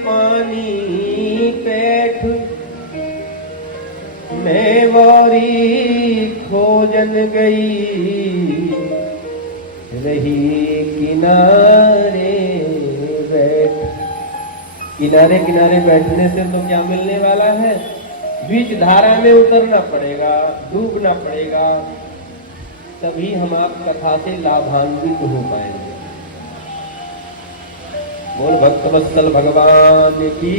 पानी पेठ मैं वारी खोजन गई रही किनारे बैठ। किनारे किनारे बैठने से तो क्या मिलने वाला है? बीच धारा में उतरना पड़ेगा, डूबना पड़ेगा, तभी हम आप कथा से लाभान्वित हो पाएंगे। बोल भक्त वत्सल भगवान की।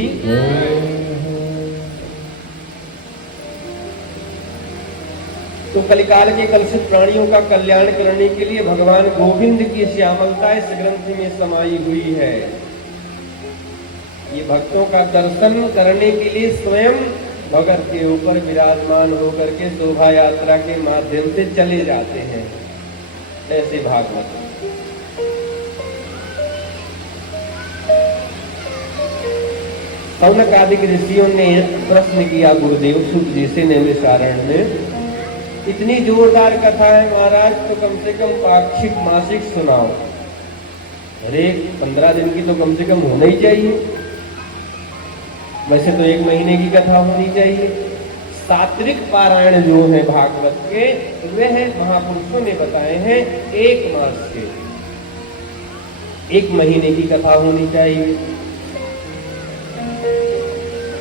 तो कलिकाल के कलुषित प्राणियों का कल्याण करने के लिए भगवान गोविंद की श्यामलता इस ग्रंथ में समाई हुई है। ये भक्तों का दर्शन करने के लिए स्वयं भगत के ऊपर विराजमान होकर के शोभा यात्रा के माध्यम से चले जाते हैं। ऐसे भागवत सौनक आदि ऋषियों ने प्रश्न किया गुरुदेव सुख जी से नैमिषारण्य में, इतनी जोरदार कथा है महाराज, तो कम से कम पाक्षिक मासिक सुनाओ। अरे 15 दिन की तो कम से कम होना ही चाहिए, वैसे तो 1 महीने की कथा होनी चाहिए। सात्विक पारायण जो है भागवत के, वह महापुरुषों ने बताए हैं 1 मास के, 1 महीने की कथा होनी चाहिए।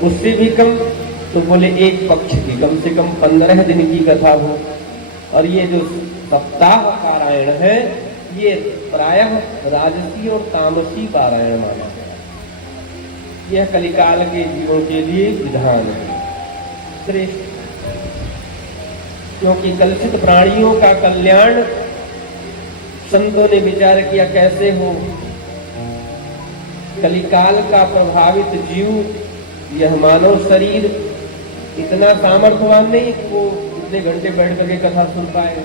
उससे भी कम तो बोले 1 पक्ष की, कम से कम 15 दिन की कथा हो। और ये जो सप्ताह पारायण है, ये प्रायः राजसी और तामसी पारायण माना है। यह कलिकाल के जीवों के लिए विधान है श्रेष्ठ, क्योंकि कलुषित प्राणियों का कल्याण संतों ने विचार किया कैसे हो। कलिकाल का प्रभावित जीव, यह मानव शरीर इतना सामर्थ्यवान नहीं वो इतने घंटे बैठ करके कथा सुन पाए,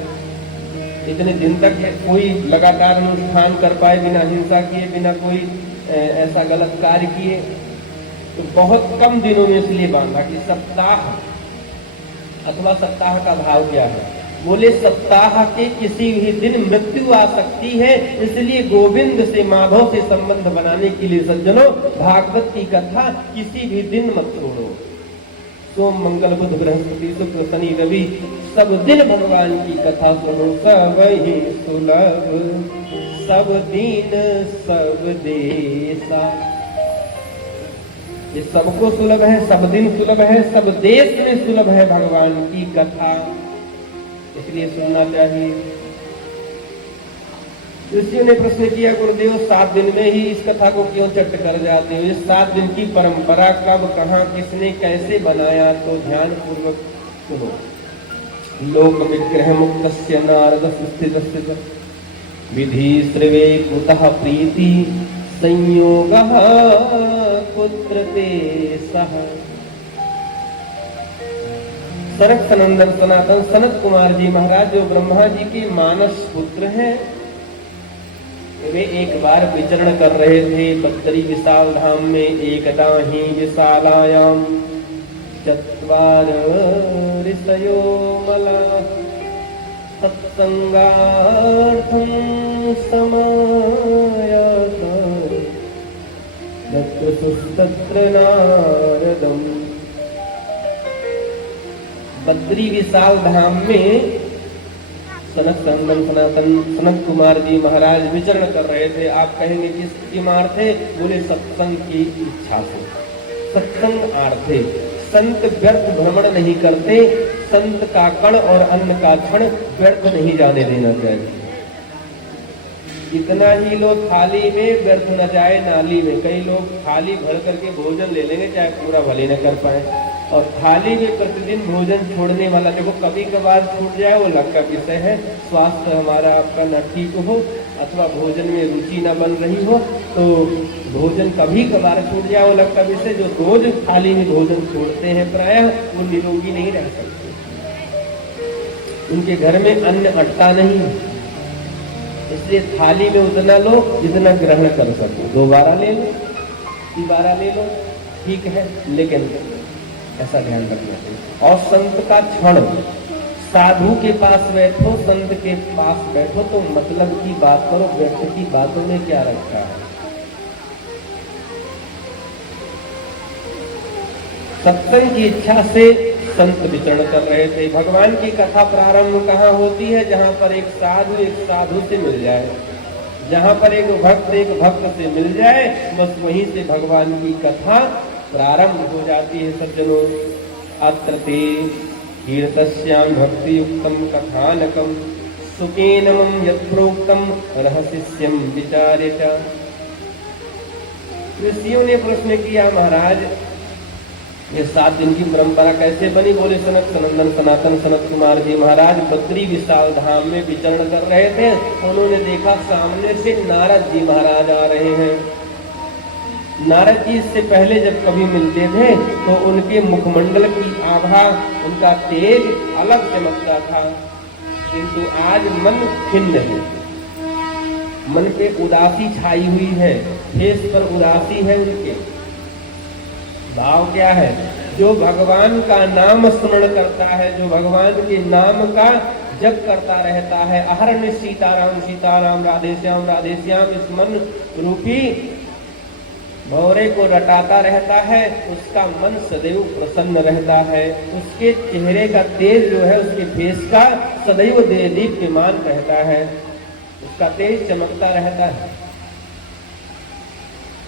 इतने दिन तक कोई लगातार अनुष्ठान कर पाए बिना हिंसा किए, बिना कोई ऐसा गलत कार्य किए। तो बहुत कम दिनों में इसलिए बांधा कि सप्ताह अथवा सप्ताह का भाव क्या है? बोले सप्ताह के किसी भी दिन मृत्यु आ सकती है, इसलिए गोविंद से माधव से संबंध बनाने के लिए सज्जनों भागवत की कथा किसी भी दिन मत छोड़ो। सोम मंगल बुध बृहस्पति शुक्र शनि रवि सब दिन भगवान की कथा सुनो। सब ही सुलभ सब दिन सब देशा, ये सबको सुलभ है, सब दिन सुलभ है, सब देश में सुलभ है भगवान की कथा, इसलिए सुनना चाहिए। ऋषियों ने प्रश्न किया गुरुदेव 7 दिन में ही इस कथा को क्यों चट कर जाते हो? इस 7 दिन की परंपरा कब, कहाँ, किसने, कैसे बनाया? तो ध्यान पूर्वक सुनो। लोक विग्रह मुक्तस्य नारद स्थित विधि श्रवे कुतः प्रीति संयोगः पुत्र ते सह। सनक सनंदन सनातन सनत कुमार जी महाराज जो ब्रह्मा जी के मानस पुत्र हैं, वे एक बार विचरण कर रहे थे बद्री विशाल धाम में। एकदा ही विशालायाम चत्वार ऋषयो मला सत्संगार्थं समायात तत्र सुस्तत्र नारदम्। बद्री विशाल धाम में सनक सनंदन सनातन सनत कुमार जी महाराज विचरण कर रहे थे। आप कहेंगे किसकी मार्थे? बोले सत्संग की इच्छा से, सत्संग आर्थे। संत व्यर्थ भ्रमण नहीं करते, संत का कण और अन्न का क्षण व्यर्थ नहीं जाने देना चाहिए। इतना ही लो थाली में व्यर्थ न जाए नाली में। कई लोग थाली भर करके भोजन ले लेंगे चाहे पूरा भले न कर पाए, और थाली में प्रतिदिन भोजन छोड़ने वाला, देखो कभी कभार छूट जाए वो अलग का विषय है, स्वास्थ्य हमारा आपका न ठीक हो अथवा भोजन में रुचि न बन रही हो तो भोजन कभी कभार छूट जाए वो अलग का विषय। जो रोज थाली में भोजन छोड़ते हैं प्रायः वो निरोगी नहीं रह सकते, उनके घर में अन्न अटता नहीं। इसलिए थाली में उतना लो जितना ग्रहण कर सको। 2 बार ले लो, 3 बार ले लो, ठीक है, लेकिन ऐसा ध्यान रखना चाहिए। और संत का क्षण, साधु के पास बैठो, संत के पास बैठो तो मतलब की बात करो, व्यक्ति की बातों में क्या रखा है। सत्संग की इच्छा से संत विचरण कर रहे थे। भगवान की कथा प्रारंभ कहाँ होती है? जहाँ पर एक साधु से मिल जाए, जहाँ पर एक भक्त से मिल जाए, बस वहीं से भगवान की कथा प्रारंभ हो जाती है। सज्जनों, अत्र ते कीर्तस्यां भक्ति युक्तम कथानकम सुखेन मम यत्प्रोक्तम रहस्यम विचार्य च। ऋषियों ने प्रश्न किया, महाराज ये 7 दिन की परंपरा कैसे बनी? बोले सनक सनंदन सनातन सनत कुमार जी महाराज बद्री विशाल धाम में विचरण कर रहे थे। उन्होंने देखा सामने से नारद जी महाराज आ रहे हैं। नारद जी इससे पहले जब कभी मिलते थे तो उनके मुखमंडल की आभा, उनका तेज अलग चमकता था, किंतु आज मन खिन्न है, मन पे उदासी छाई हुई है, फेस पर उदासी है। उनके भाव क्या है? जो भगवान का नाम स्मरण करता है, जो भगवान के नाम का जप करता रहता है, अहरनिश सीताराम सीताराम राधे श्याम इस मन रूपी भौरे को रटाता रहता है, उसका मन सदैव प्रसन्न रहता है। उसके चेहरे का तेज जो है, उसके फेस का सदैव दीप्यमान रहता है, उसका तेज चमकता रहता है,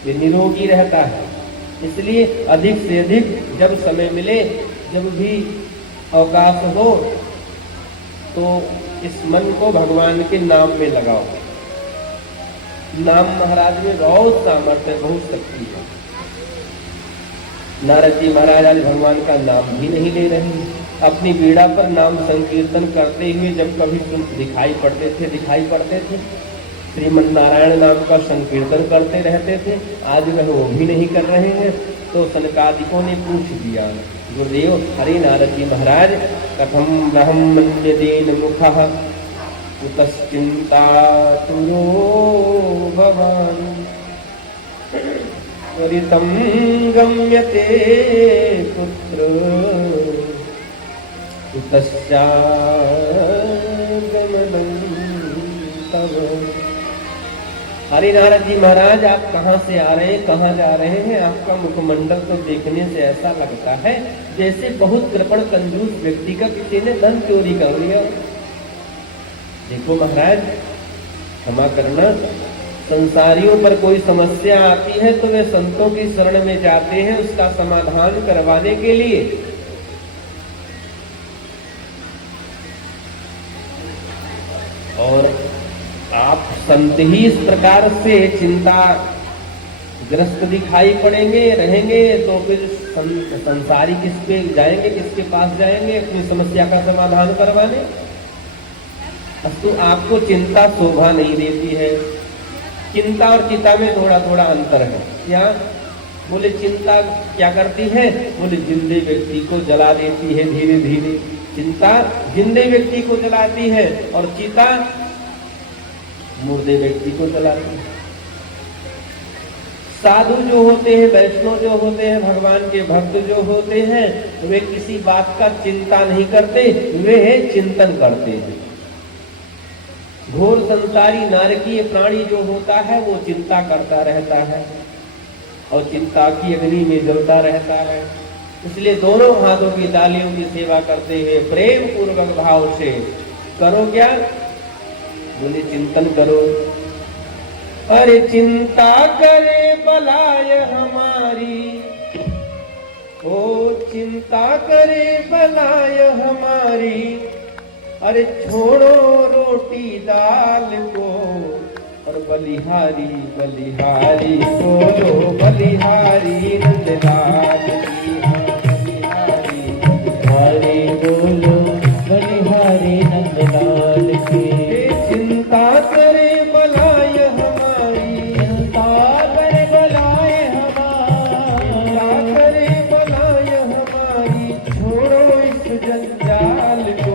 ये निरोगी रहता है। इसलिए अधिक से अधिक जब समय मिले, जब भी अवकाश हो, तो इस मन को भगवान के नाम में लगाओ। नाम महाराज में बहुत सामर्थ्य, बहुत शक्ति है। नारद जी महाराज आज भगवान का नाम भी नहीं ले रहे, अपनी बीड़ा पर नाम संकीर्तन करते हुए जब कभी दिखाई पड़ते थे श्रीमन नारायण नाम का संकीर्तन करते रहते थे। आज वह वो भी नहीं कर रहे हैं। तो सनकादिकों ने पूछ दिया, गुरुदेव हरे नारद जी महाराज कथम ब्रह्मण्यदेन मुखः कुतश्चिंता तुरो भवान् त्वरितं गम्यते पुत्र कुतश्चागमनं तव। हरि नारद जी महाराज आप कहाँ से आ रहे हैं, कहाँ जा रहे हैं? आपका मुखमंडल तो देखने से ऐसा लगता है जैसे बहुत कृपण कंजूस व्यक्ति का किसी ने धन चोरी कर लिया। देखो महाराज, क्षमा करना, संसारियों पर कोई समस्या आती है तो वे संतों की शरण में जाते हैं उसका समाधान करवाने के लिए। और आप संत ही इस प्रकार से चिंता ग्रस्त दिखाई पड़ेंगे, रहेंगे, तो फिर संसारी किस पे जाएंगे, किसके पास जाएंगे अपनी समस्या का समाधान करवाने? तो आपको चिंता शोभा नहीं देती है। चिंता और चिता में थोड़ा थोड़ा अंतर है। क्या? बोले चिंता क्या करती है? बोले जिंदे व्यक्ति को जला देती है धीरे धीरे। चिंता जिंदे व्यक्ति को जलाती है और चिता मुर्दे व्यक्ति को जलाती है। साधु जो होते हैं, वैष्णव जो होते हैं, भगवान के भक्त जो होते हैं, वे किसी बात का चिंता नहीं करते, वे चिंतन करते हैं। घोर संसारी नारकीय प्राणी जो होता है वो चिंता करता रहता है और चिंता की अग्नि में जलता रहता है। इसलिए दोनों हाथों की तालियों की सेवा करते हैं प्रेम पूर्वक भाव से। करो क्या? बोले चिंतन करो। अरे चिंता करे बलाय हमारी, ओ चिंता करे बलाय हमारी, अरे छोड़ो रोटी दाल को और बलिहारी बलिहारी बोलो बलिहारी नंदलाल की। बलिहारी बलिहारी बोलो बलिहारी नंदलाल की। चिंता करे बलाय हमारी, चिंता करे बलाय हमारी, चिंता करे बलाय हमारी, छोड़ो इस जंजाल को।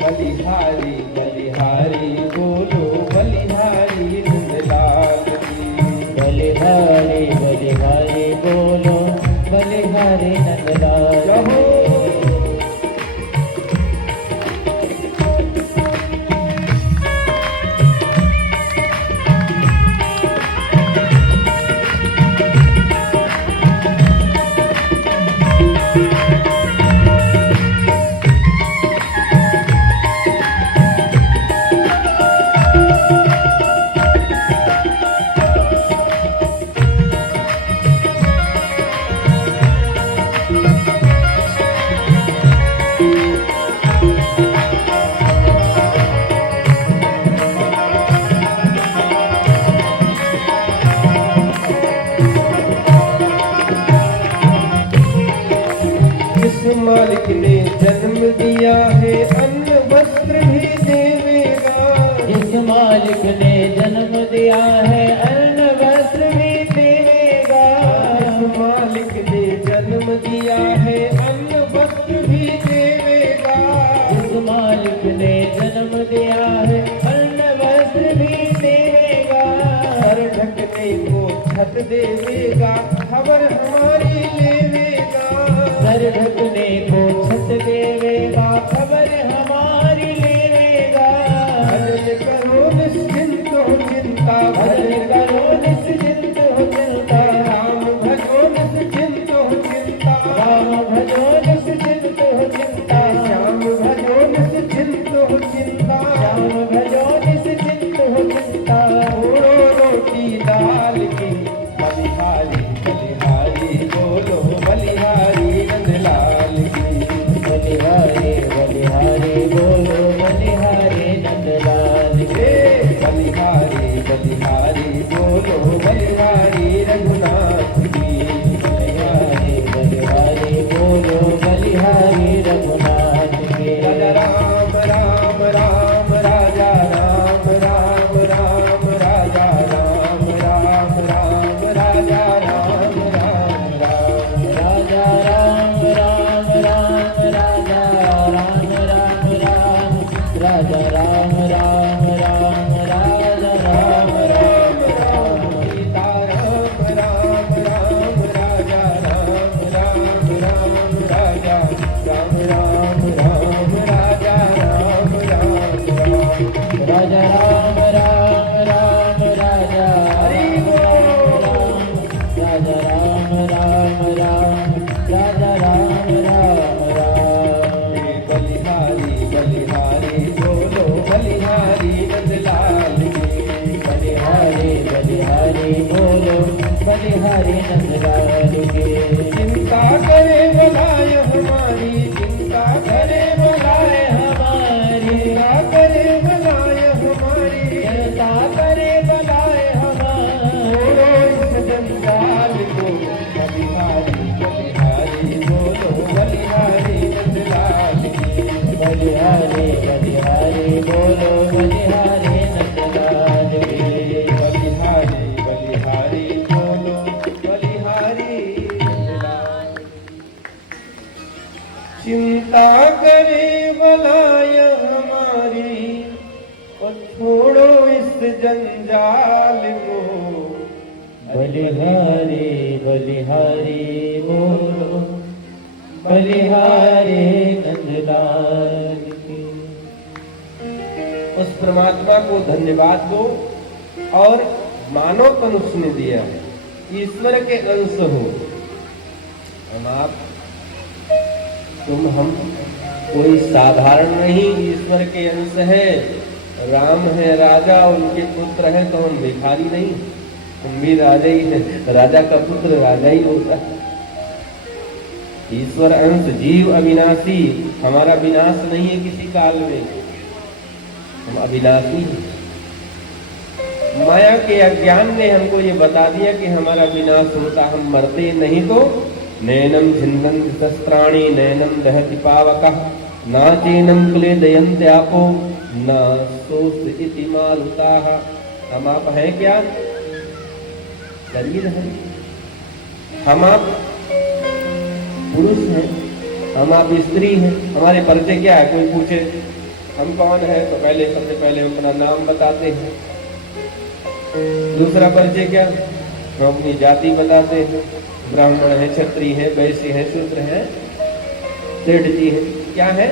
बलिहारी बलिहारी बोलो बलिहारी नंदलाल की। बलिहारी बलिहारी बोलो बलिहारी नंदलाल की। दिया है अन्न वस्त्र भी देवेगा। जिस मालिक ने जन्म दिया है अन्न वस्त्र भी देगा। सर ढकने को छत देवेगा, खबर हमारी लेवेगा। सर ढकने को छत देवेगा, खबर हमारी लेवेगा। भजन करो निश्चिंत हो चिंता, भजन करो निश्चिंत हो चिंता। राम भजो निश्चिंत हो चिंता, राम भजो निश्चिंत हो चिंता। श्याम भजो निश्चिंत हो चिंता, राम भजो निश्चिंत हो चिंता। छोड़ो रोटी दाल की, बलिहारी बलिहारी बोलो बलिहारी नंदलाल की। बलिहारी बलिहारी बोलो बलिहारी नंदलाल के। बलिहारी बलिहारी बोलो बलिहारी रघुनाथ की। बलिहारी बलिहारी बोलो बलिहारी रघुनाथ के। राजा राम राम राम राजा राम राम राम राजा राम राम राम राजा राम राम राम। राजा राम राम राम राजा राम राम राम। राजा राम राम राम राजा राम राम राम। सीता राम राम राम राजा राम राम राम राजा राम राम राम राजा राम राम राम। राजा राम राम राम राजा हरि बोल। राजा राम राम राम राजा राम राम राम। बलिहारी बलिहारी बोलो बलिहारी नंदलाल की। बलिहारी बलिहारी बोलो बलिहारी नंदलाल के। चिंता करे बलाय हमारी, चिंता करे बलाय हमारी चिंता करे बलाय हमारी। चिंता करे बलाए हमारी। छोड़ो इस जंजाल को, बलिहारी बलिहारी बोलो बलिहारी नंदलाल की। बलिहारी बलिहारी बोलो बलिहारी नंदलाल के। बलिहारी बलिहारी बोलो बलिहारी नंदलाल। चिंता करे बलाय हमारी, और छोड़ो इस जंजाल को। बलिहारी बलिहारी बोलो बलिहारी नंदलाल की। उस परमात्मा को धन्यवाद दो और मानव तन उसने दिया, ईश्वर के अंश हो। हम हम कोई साधारण नहीं, ईश्वर के अंश है। राम है राजा, उनके पुत्र है तो हम भिखारी नहीं, हम भी राजा ही है। राजा का पुत्र राजा ही होता है। ईश्वर अंश, जीव अविनाशी, हमारा विनाश नहीं है किसी काल में, हम अविनाशी हैं। माया के अज्ञान ने हमको ये बता दिया कि हमारा विनाश होता, हम मरते नहीं। तो नैनम छिन्दन्ति शस्त्राणि नैनम दहति पावकः नाचेनम क्लेदयन्ति आपो न सोऽस्ति इति मारुताः। हम आप हैं क्या? शरीर है। हम आप पुरुष हैं, हम आप स्त्री हैं। हमारे परिचय क्या है? कोई पूछे हम कौन है तो पहले सबसे पहले अपना नाम बताते हैं। दूसरा परिचय क्या? हम अपनी जाति बताते हैं, ब्राह्मण है, क्षत्रिय है, वैश्य है, शूद्र है, सेठ जी है, क्या है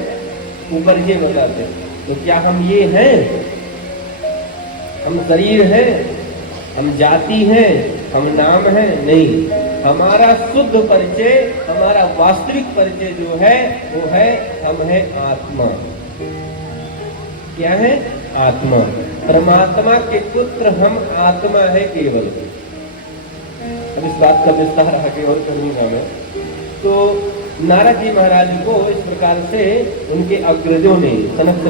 वो परिचय बताते हैं। तो क्या हम ये हैं? हम शरीर है, हम जाति है, हम नाम है? नहीं, हमारा शुद्ध परिचय, हमारा वास्तविक परिचय जो है वो है हम है आत्मा। क्या है? आत्मा। परमात्मा के पुत्र हम आत्मा है केवल। अब इस बात का विस्तार आगे और करूंगा मैं। तो नारद जी महाराज को इस प्रकार से उनके अग्रजों ने, सनत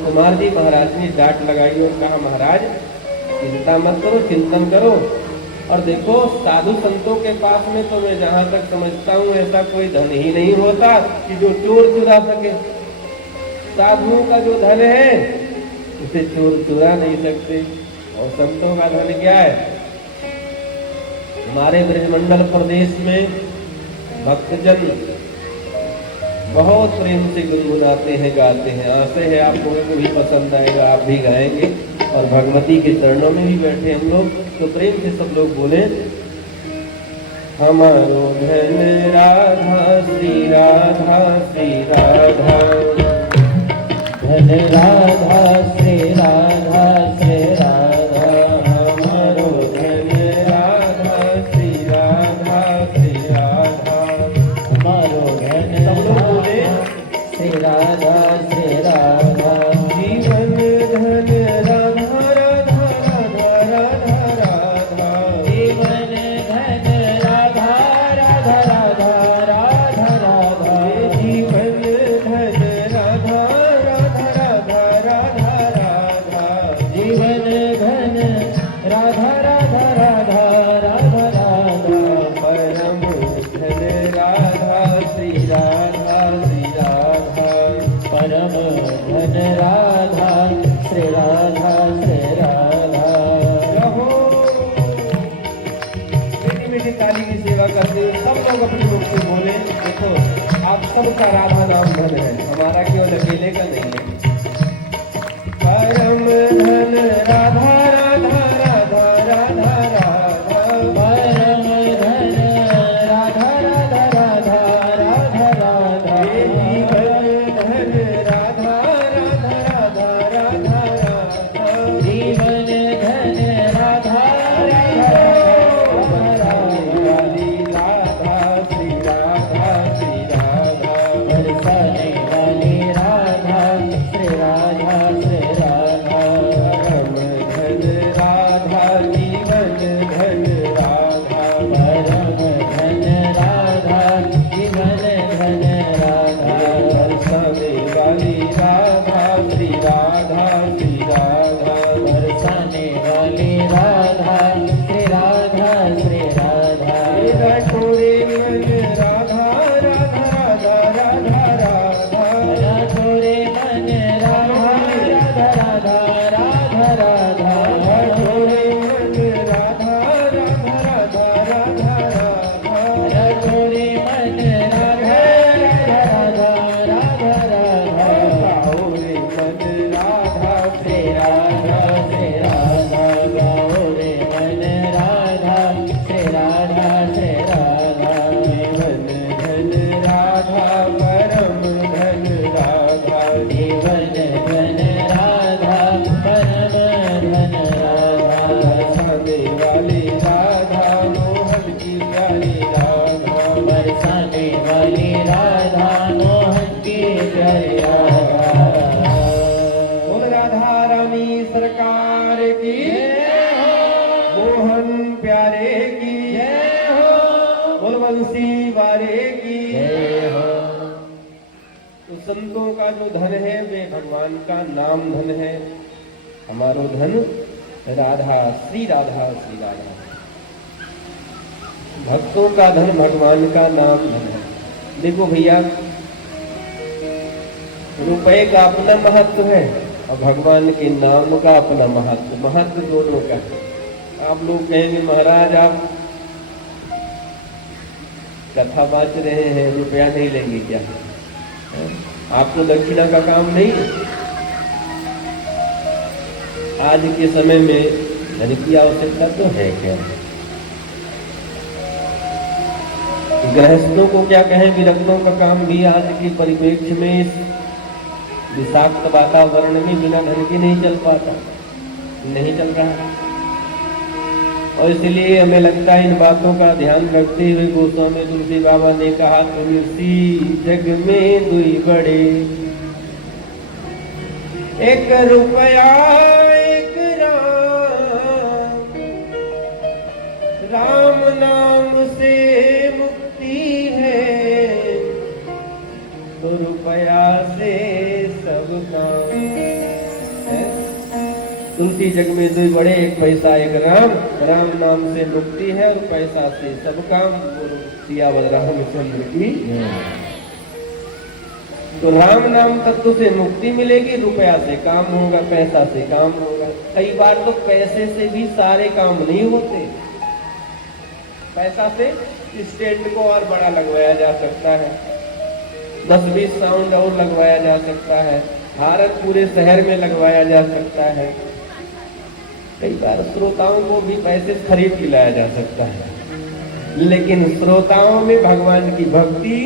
कुमार जी महाराज ने डांट लगाई और कहा, महाराज चिंता मत करो, चिंतन करो। और देखो साधु संतों के पास में तो मैं जहां तक समझता हूँ ऐसा कोई धन ही नहीं होता कि जो चोर चुरा सके। साधुओं का जो धन है उसे चोर चुरा नहीं सकते। और संतों का धन क्या है? हमारे ब्रजमंडल प्रदेश में भक्तजन बहुत प्रेम से गुनगुनाते हैं, गाते हैं। आशा है आप लोगों को भी पसंद आएगा, आप भी गाएंगे। और भगवती के चरणों में भी बैठे हम लोग, तो प्रेम से सब लोग बोले, हमारो धन राधा श्री राधा श्री राधा, धन राधा श्री राधा श्री राधा, हमारो धन राधा श्री राधा श्री राधा, हमारो धन सब लोग बोले, श्री राधा श्री राधा, जीवन धन राधा राधा राधा राधा राधा, जीवन धन राधा राधा राधा राधा राधा, जीवन धन राधा राधा राधा राधा राधा, जीवन धन राधा राधा राधा राधा राधा, परम धन राधा श्री राधा श्री राधा, परम धन राधा श्री राधा श्री राधा। रहो। मीठी मीठी ताली की सेवा करते हुए सब लोग अपने मुख से बोले, देखो आप सबका राधा नाम धन है, हमारा केवल अकेले का नहीं है। परम धन राधा राधा राधा राधा राधा, परम धन राधा राधा राधा राधा राधा, जीवन धन राधा राधा राधा राधा राधा, जीवन धन राधा राधा राधा वाली राधा श्री राधा श्री राधा, बरसाने वाली राधा श्री राधा श्री राधा, परम धन राधा जीवन धन राधा, परम धन राधा जीवन धन राधा, बरसाने वाली राधा श्री राधा श्री राधा, बरसाने वाली राधा श्री राधा श्री राधा, मेरा छोड़े मन राधा राधा राधा राधा राधा, मेरा छोड़े मन राधा राधा राधा राधा राधा, छोड़े मन राधा राधा राधा राधा राधा, मेरा छोड़े मन राधा राधा राधा राधा, गाओ रे मन राधा श्री राधा श्री राधा, गाओ रे मन राधा श्री राधा श्री राधा, जीवन धन राधा परम धन राधा, जीवन धन राधा परम धन राधा, बरसाने वाली राधा मोहन की प्यारी राधा, बरसाने वाली राधा मोहन की प्यारी राधा। बोल राधा रानी सरकार की, मोहन प्यारे की, बोल बंसी वारे की। जय हो। तो संतों का जो धन है वे भगवान का नाम धन है। हमारो धन राधा श्री राधा श्री राधा, भक्तों का धन भगवान का नाम धन है। देखो भैया, रुपए का अपना महत्व है और भगवान के नाम का अपना महत्व, महत्व दोनों का है। आप लोग कहेंगे महाराज आप कथा बाच रहे हैं, रुपया नहीं लेंगे क्या? आपको दक्षिणा का काम नहीं है? आज के समय में धन की आवश्यकता तो है क्या? गृहस्थों को क्या कहें, विरक्तों का काम भी आज के परिप्रेक्ष्य में इस विषाक्त वातावरण में बिना धन के नहीं चल पाता, नहीं चल रहा। और इसलिए हमें लगता है इन बातों का ध्यान रखते हुए गोस्वामी तुलसी बाबा ने कहा, तुम इसी जग में दुई बड़े, एक रुपया एक राम, राम नाम से मुक्ति है, तो रुपया से सब काम है। तुलसी जग में दो बड़े, एक पैसा एक राम, राम नाम से मुक्ति है और पैसा से सब काम। सियावर रामचंद्र की। तो राम नाम तत्व से मुक्ति मिलेगी, रुपया से काम होगा, पैसा से काम होगा। कई बार तो पैसे से भी सारे काम नहीं होते। पैसा से स्टैंड को और बड़ा लगवाया जा सकता है, 10-20 साउंड और लगवाया जा सकता है, भारत पूरे शहर में लगवाया जा सकता है। कई बार श्रोताओं को भी पैसे से खरीद के लाया जा सकता है, लेकिन श्रोताओं में भगवान की भक्ति,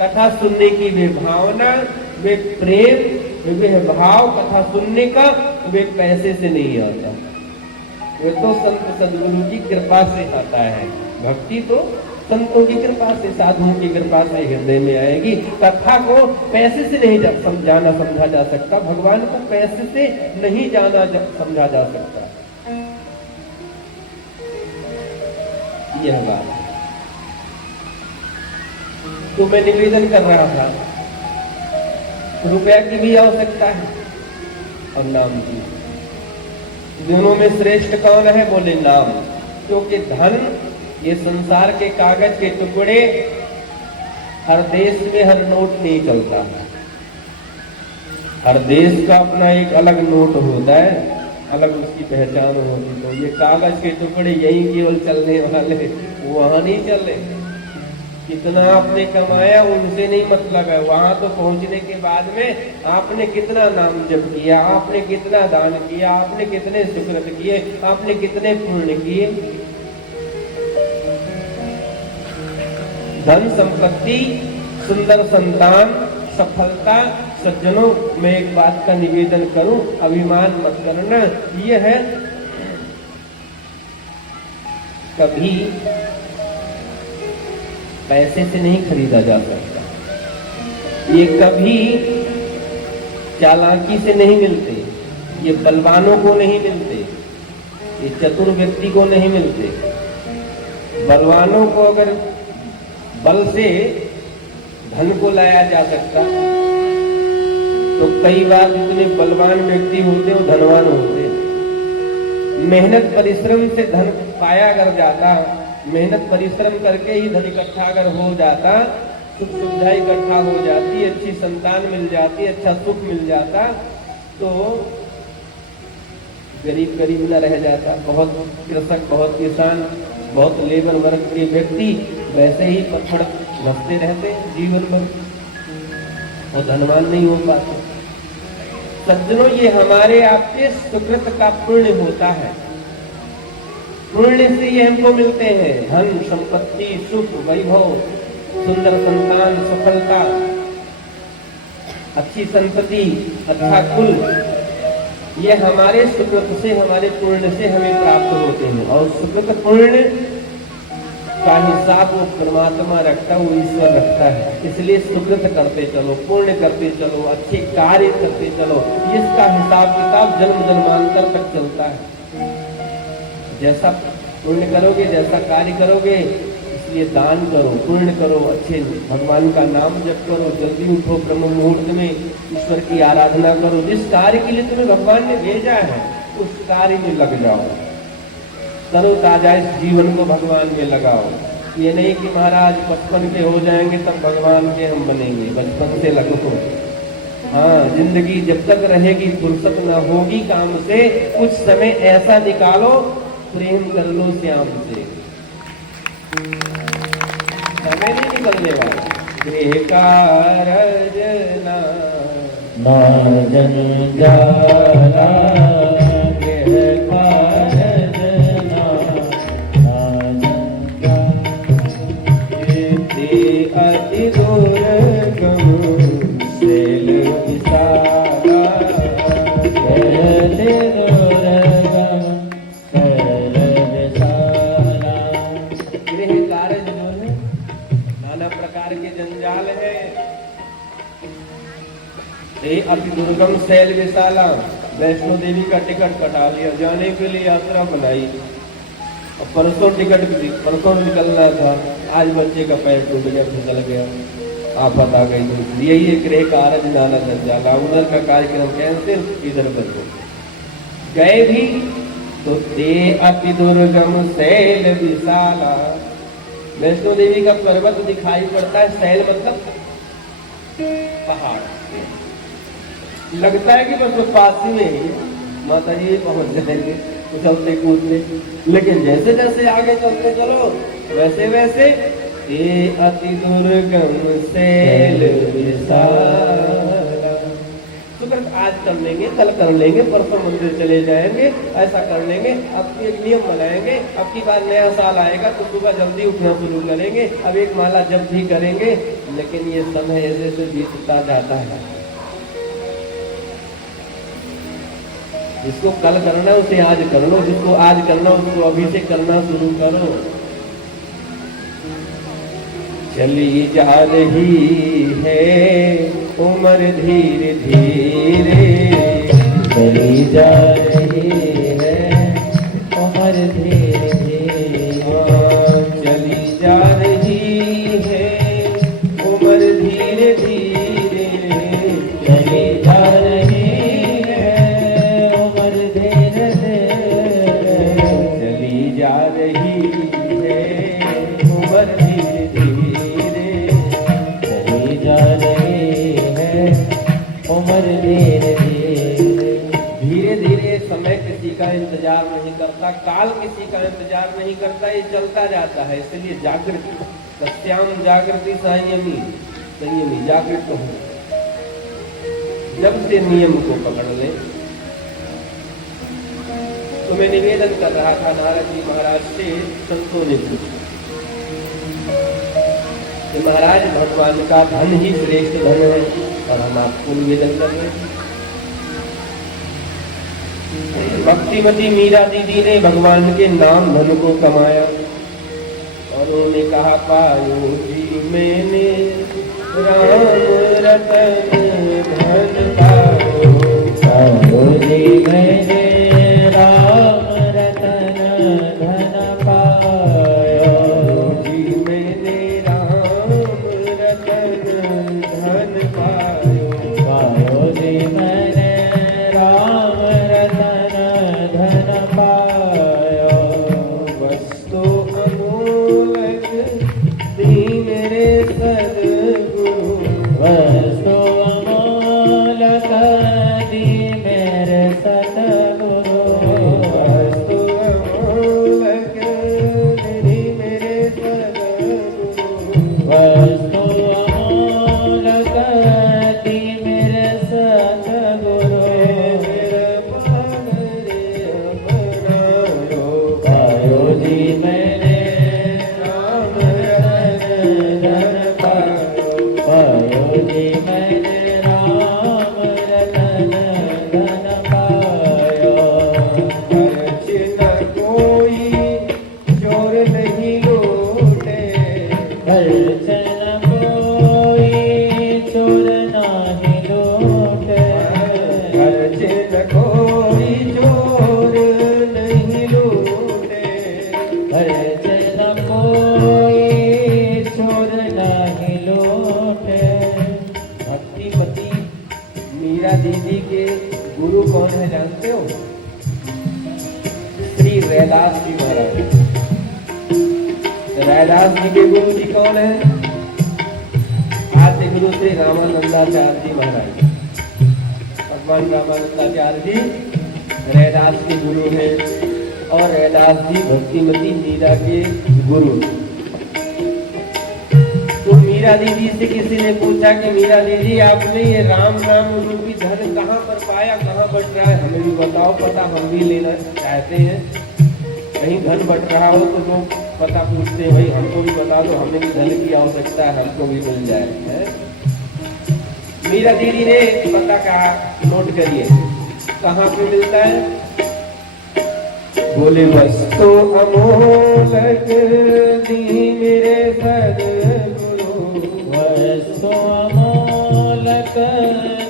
कथा सुनने की वे भावना, वे प्रेम, वे भाव कथा सुनने का, वे पैसे से नहीं आता, वे तो संत सद्गुरु की कृपा से आता है। भक्ति तो संतों की कृपा से, साधुओं की कृपा से हृदय में आएगी। कथा को पैसे से नहीं समझा जा सकता, भगवान को पैसे से नहीं समझा जा सकता। यह बात तो मैं निवेदन कर रहा था, रुपया की भी आवश्यकता है और नाम की। दोनों में श्रेष्ठ कौन है? बोले नाम। क्योंकि धन, ये संसार के कागज के टुकड़े, हर देश में हर नोट नहीं चलता। हर देश का अपना एक अलग नोट होता है, अलग उसकी पहचान होती। तो ये कागज के टुकड़े यही केवल चलने वाले, वहां नहीं चले। कितना आपने कमाया उनसे नहीं मतलब है, वहां तो पहुंचने के बाद में आपने कितना नाम जप किया, आपने कितना दान किया, आपने कितने सुकृत किए, आपने कितने पुण्य किए। धन संपत्ति, सुंदर संतान, सफलता, सज्जनों, मैं एक बात का निवेदन करूं, अभिमान मत करना। यह है कभी पैसे से नहीं खरीदा जा सकता, ये कभी चालाकी से नहीं मिलते, ये बलवानों को नहीं मिलते, ये चतुर व्यक्ति को नहीं मिलते। बलवानों को अगर बल से धन को लाया जा सकता, तो कई बार जितने बलवान व्यक्ति होते वो धनवान होते। मेहनत परिश्रम से धन पाया अगर जाता, मेहनत परिश्रम करके ही धन इकट्ठा अगर हो जाता, सुख सुविधा इकट्ठा हो जाती, अच्छी संतान मिल जाती, अच्छा सुख मिल जाता, तो गरीब गरीब न रह जाता। बहुत कृषक, बहुत किसान, बहुत लेबर वर्ग के व्यक्ति वैसे ही पत्थर घसते रहते जीवन भर, और धनवान नहीं हो पाते। सज्जनों, ये हमारे आपके सुकृत का पुण्य होता है, पुण्य से ये हमको मिलते हैं। धन संपत्ति, सुख, वैभव, सुंदर संतान, सफलता, अच्छी संतति, अच्छा कुल, ये हमारे सुकृत से, हमारे पुण्य से हमें प्राप्त होते हैं। और सुकृत पुण्य का हिसाब वो परमात्मा रखता, वो ईश्वर रखता है। इसलिए सुकृत करते चलो, पुण्य करते चलो, अच्छे कार्य करते चलो, इसका हिसाब किताब जन्म जन्मांतर तक चलता है। जैसा पुण्य करोगे, जैसा कार्य करोगे, इसलिए दान करो, पुण्य करो, अच्छे भगवान का नाम जप करो, जल्दी उठो, ब्रह्म मुहूर्त में ईश्वर की आराधना करो। जिस कार्य के लिए तुम्हें भगवान ने भेजा है उस कार्य में लग जाओ, तरो ताजा इस जीवन को भगवान में लगाओ। ये नहीं कि महाराज 55 के हो जाएंगे तब भगवान के हम बनेंगे, बचपन से लगो। हाँ, जिंदगी जब तक रहेगी फुर्सत न होगी काम से, कुछ समय ऐसा निकालो, प्रेम कर लो श्याम से। समय नहीं निकलने वाला। गृह कारज ना जन जाला, गृह कारज ना अति दुर्गम शैल विशाला, जंजाल है। अति दुर्गम शैल विशाला, वैष्णो देवी का टिकट कटा लिया, जाने के लिए यात्रा बनाई, और परसों टिकट, परसों निकलना था, आज बच्चे का पैर टूट गया, फिसल गया, आफत आ गई। तो यही एक गृह कारज नाना जंजाला, उधर का कार्यक्रम कैंसिल, इधर बच्चों गए भी तो दे अति दुर्गम शैल विशाला। वैष्णो देवी का पर्वत दिखाई पड़ता है, शैल मतलब पहाड़, लगता है कि बस पास ही में ही माता जी पहुंच जाएंगे, उछलते कूदते। लेकिन जैसे जैसे आगे चलते चलो वैसे वैसे ये अति दुर्गम सेल विशाला। सुकृत आज कर लेंगे, कल कर लेंगे, परसों मंदिर चले जाएंगे, ऐसा कर लेंगे। अब एक नियम बनाएंगे, अब की बार नया साल आएगा तो सुबह जल्दी उठना शुरू करेंगे, अब एक माला जब भी करेंगे। लेकिन ये समय ऐसे से बीतता जाता है। जिसको कल करना उसे आज कर लो, जिसको आज करना उसको अभी से करना शुरू करो। चली जा रही है उम्र धीरे धीरे, चली जा रही है उम्र धीरे धीरे, चली जा रही है उम्र धीरे धीरे, चली जा रही है उम्र धीरे धीरे, चली जा रही है उम्र धीरे धीरे, चली जा रही है उम्र धीरे धीरे। धीरे धीरे समय किसी का इंतजार नहीं करता, काल किसी का इंतजार नहीं करता, ये चलता जाता है। इसलिए जागृति, सत्याम जागृति संयमी, संयमी जागृत हो। जब से नियम को पकड़ ले। तो मैं निवेदन कर रहा था नारद जी महाराज से, संतों ने पूछा कि महाराज भगवान का धन ही श्रेष्ठ धन है, और हम आपको निवेदन कर रहे हैं। भक्तिमती मीरा दीदी ने भगवान के नाम धन को कमाया और उन्होंने कहा पायो जी मैंने राम रतन धन पायो, पायो जी मैंने राम रतन धन पायो, जी मैंने राम रतन धन पायो, पायो जी मैंने राम रतन धन पायो, वस्तु अमोलक दी मेरे सद्गुरु, वस्तु अमोलक दी मेरे सतगुरु, वस्तु अमोलक दी मेरे सद्गुरु, वस्तु अमोलक दी मेरे सतगुरु, पायो जी मैंने राम रतन धन पायो, पायो जी मैंने राम रतन धन पायो, खर्च न कोई चोर नहीं लूटे, खर्च न कोई चोर नाही लूटे, खर्च न कोई चोर नहीं लूटे, खर्च न कोई चोर नाही लूटे। भक्तिमती मीरा दीदी के गुरु कौन है जानते हो? श्री रैदास जी महाराज। रैदास जी के गुरु जी कौन है? आद्य गुरु श्री रामानंदाचार्य जी महाराज। भगवान रामानंदाचार्य जी रैदास के गुरु हैं और रैदास जी भक्तिमती मीरा के गुरु। तो मीरा दीदी से किसी ने पूछा कि मीरा दीदी आपने ये राम नाम रूपी धन कहाँ पर पाया, कहाँ बट रहा है, हमें भी बताओ, पता हम भी लेना चाहते हैं। कहीं धन बट रहा हो तो लोग पता पूछते हैं, भाई हमको भी बता दो, हमें भी धन की आवश्यकता है, हमको भी मिल जाए है? मीरा दीदी ने पता कहा, नोट करिए कहाँ पे मिलता है। बोले वस्तु अमोलक दी मेरे सद्गुरु, वस्तु अमोलक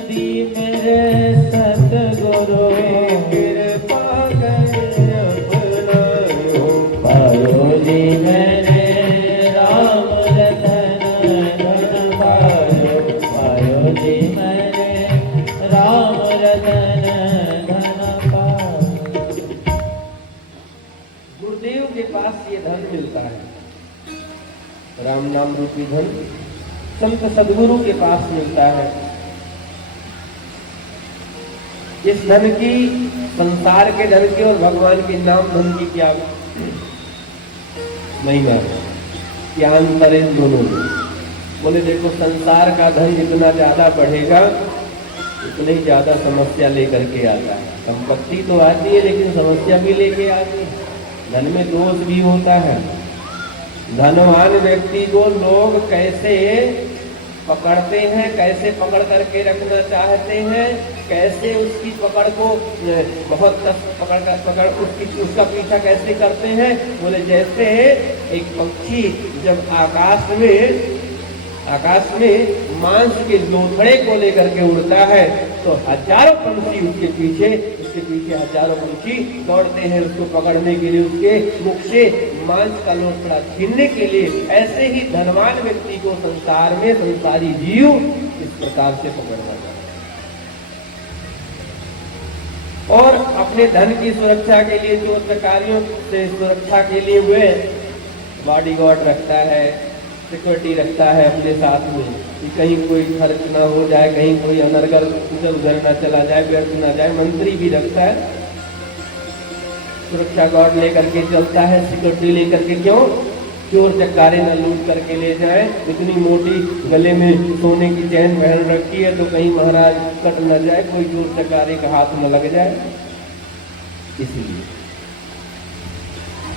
दी मेरे सतगुरु, कृपा कर अपनायो, पायो जी मैंने राम रतन धन पायो, पायो जी मैंने राम रतन धन पायो। गुरुदेव के पास ये धन मिलता है, राम नाम रूपी धन संत सदगुरु के पास मिलता है। इस धन की संसार के धन की और भगवान के नाम धन की क्या महिमा, क्या अंतर है इन दोनों में। बोले देखो, संसार का धन जितना ज्यादा बढ़ेगा उतनी ही ज्यादा समस्या लेकर के आता है। संपत्ति तो आती है लेकिन समस्या भी लेके आती है। धन में दोष भी होता है। धनवान व्यक्ति को लोग कैसे पकड़ते हैं, कैसे पकड़ करके रखना चाहते हैं, कैसे उसकी पकड़ को बहुत पकड़ उसका पीछा कैसे करते हैं। बोले जैसे एक पक्षी जब आकाश में मांस के लोथड़े को लेकर के उड़ता है तो हजारों पंछी उसके पीछे हजारों पंछी दौड़ते हैं उसको पकड़ने के लिए, उसके मुख से मांस का लोथड़ा छीनने के लिए। ऐसे ही धनवान व्यक्ति को संसार में संसारी जीव इस प्रकार से पकड़ना चाहिए और अपने धन की सुरक्षा के लिए, चोर चकारियों से सुरक्षा के लिए वे बॉडीगार्ड रखता है, सिक्योरिटी रखता है अपने साथ में कि कहीं कोई खर्च ना हो जाए, कहीं कोई अनर्गल इधर उधर ना चला जाए, व्यर्थ ना जाए। मंत्री भी रखता है, सुरक्षा गार्ड लेकर के चलता है, सिक्योरिटी लेकर के। क्यों? चोर चकारे न लूट करके ले जाए। इतनी मोटी गले में सोने की चैन पहन रखी है तो कहीं महाराज कट न जाए, कोई चोर चकारे का हाथ न लग जाए। इसलिए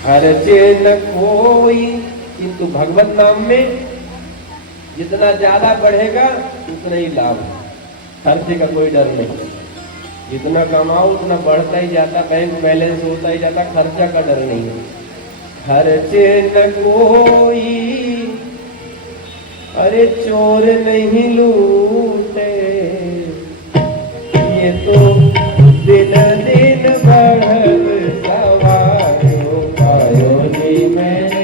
हर चैन कोई, किंतु भगवत नाम में जितना ज्यादा बढ़ेगा उतना ही लाभ है। खर्चे का कोई डर नहीं, जितना कमाओ उतना बढ़ता ही जाता, बैंक बैलेंस होता ही जाता, खर्चा का डर नहीं है। खर्चे न कोई, अरे चोर नहीं लूटे, ये तो दिन दिन बढ़त सवारो पायो जी मैंने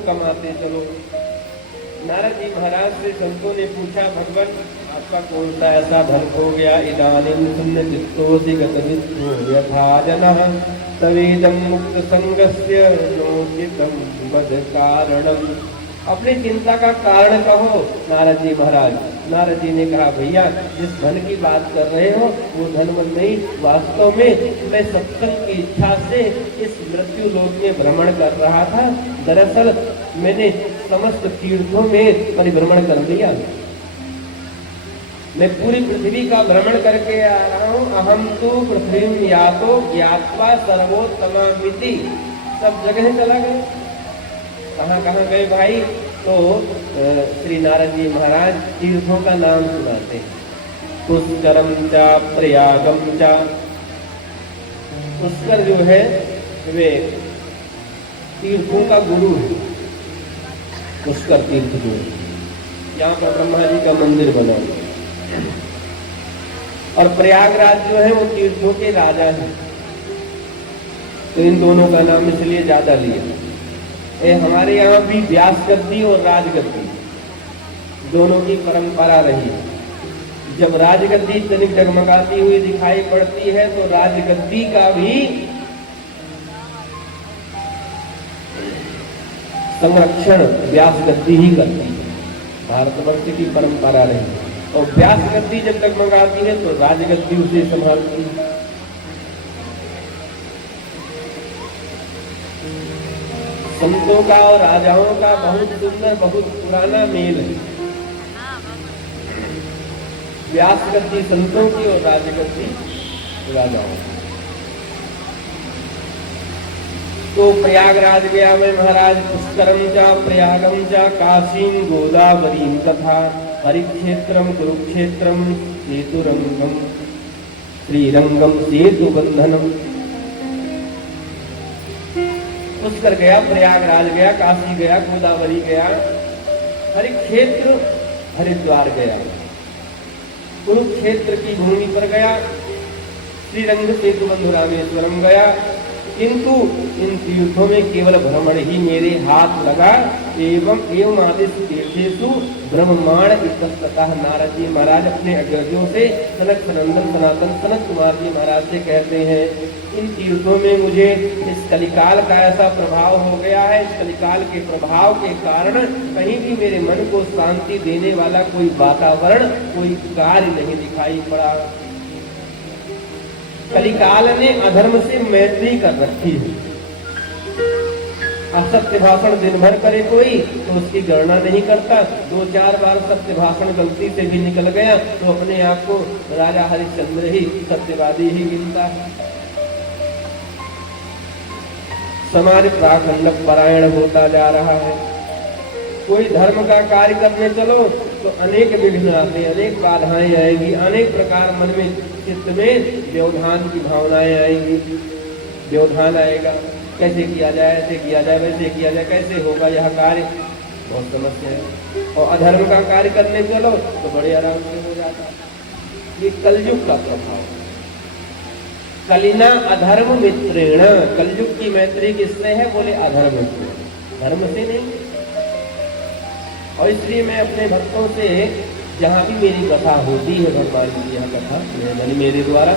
कमाते चलो। नारद जी महाराज से संतों ने पूछा, भगवान आपका कौन सा ऐसा धन हो गया? इदानीं सुन्न चित्तोऽसि गतविद्धो यथा जनः तवेदं मुक्त संगस्य नोचितं वद कारणम्। अपनी चिंता का कारण कहो नारद जी महाराज। नारद जी ने कहा, भैया जिस धन की बात कर रहे हो वो धन मन नहीं, वास्तव में मैं सत्संग की इच्छा से इस मृत्यु लोक में भ्रमण कर रहा था। दरअसल मैंने समस्त तीर्थों में परिभ्रमण कर लिया, मैं पूरी पृथ्वी का भ्रमण करके आ रहा हूँ। अहम तो पृथ्वी यातो ज्ञात्वा सर्वोत्तमामिति, सब जगह चला गया। कहाँ कहाँ गए भाई? तो श्री नारद जी महाराज तीर्थों का नाम सुनाते हैं। पुष्करम चा प्रयागम चा, पुष्कर जो है वे तीर्थों का गुरु है। पुष्कर तीर्थ जो है, यहाँ पर ब्रह्मा जी का मंदिर बना है। और प्रयागराज जो है वो तीर्थों के राजा हैं। तो इन दोनों का नाम इसलिए ज्यादा लिया। हमारे यहाँ भी व्यास गद्दी और राजगद्दी दोनों की परंपरा रही है। जब राजगद्दी तनिक जगमगाती हुई दिखाई पड़ती है तो राजगद्दी का भी संरक्षण व्यास गद्दी ही करती है। भारतवर्ष की परंपरा रही है। और व्यास गद्दी जब जगमगाती है तो राजगद्दी उसे संभालती है। संतों का और राजाओं का बहुत सुंदर, बहुत पुराना मेल है। व्यास गद्दी संतों की और राजगद्दी राजाओं की। तो प्रयागराज गया मैं महाराज। पुष्करम चा प्रयागम चा काशीं गोदावरीं तथा हरिक्षेत्रम कुरुक्षेत्रम सेतुरंगम श्रीरंगम सेतुबंधनम। पुष्कर गया, प्रयागराज गया, काशी गया, गोदावरी गया, हरिक्षेत्र हरिद्वार गया, कुरुक्षेत्र की भूमि पर गया, श्रीरंग सेतु बंधु रामेश्वरम गया, किंतु इन तीर्थों में केवल भ्रमण ही मेरे हाथ लगा। एवं आदिश तीर्थेषु ब्रह्मांड इतस्ततः। नारद जी महाराज अपने अग्रजों से सनक सनंदन सनातन सनत कुमार जी महाराज से कहते हैं, इन तीर्थों में मुझे इस कलिकाल का ऐसा प्रभाव हो गया है, इस कलिकाल के प्रभाव के कारण कहीं भी मेरे मन को शांति देने वाला कोई वातावरण, कोई कार्य नहीं दिखाई पड़ा। कलिकाल ने अधर्म से मैत्री कर रखी है। असत्य भाषण दिन भर करे कोई तो उसकी गणना नहीं करता, 2-4 बार सत्य भाषण गलती से भी निकल गया तो अपने आप को राजा हरिश्चंद्र ही सत्यवादी ही गिनता है। समाज प्राखंडक परायण होता जा रहा है। कोई धर्म का कार्य करने चलो तो अनेक विघ्न आते, अनेक बाधाएं आएंगी, अनेक प्रकार मन में चित्त में व्यवधान की भावनाएं आएंगी। व्यवधान आएगा, कैसे किया जाए, ऐसे किया जाए, वैसे किया जाए, कैसे होगा यह कार्य, बहुत समस्या है। और अधर्म का कार्य करने चलो तो बड़े आराम से हो जाता। ये कलयुग का प्रभाव। कलिना अधर्म मित्रेण, कलयुग की मैत्री किससे है? बोले अधर्म से, धर्म से नहीं। और इसलिए मैं अपने भक्तों से जहाँ भी मेरी कथा होती है, भगवान की यह कथा यानी मेरे द्वारा,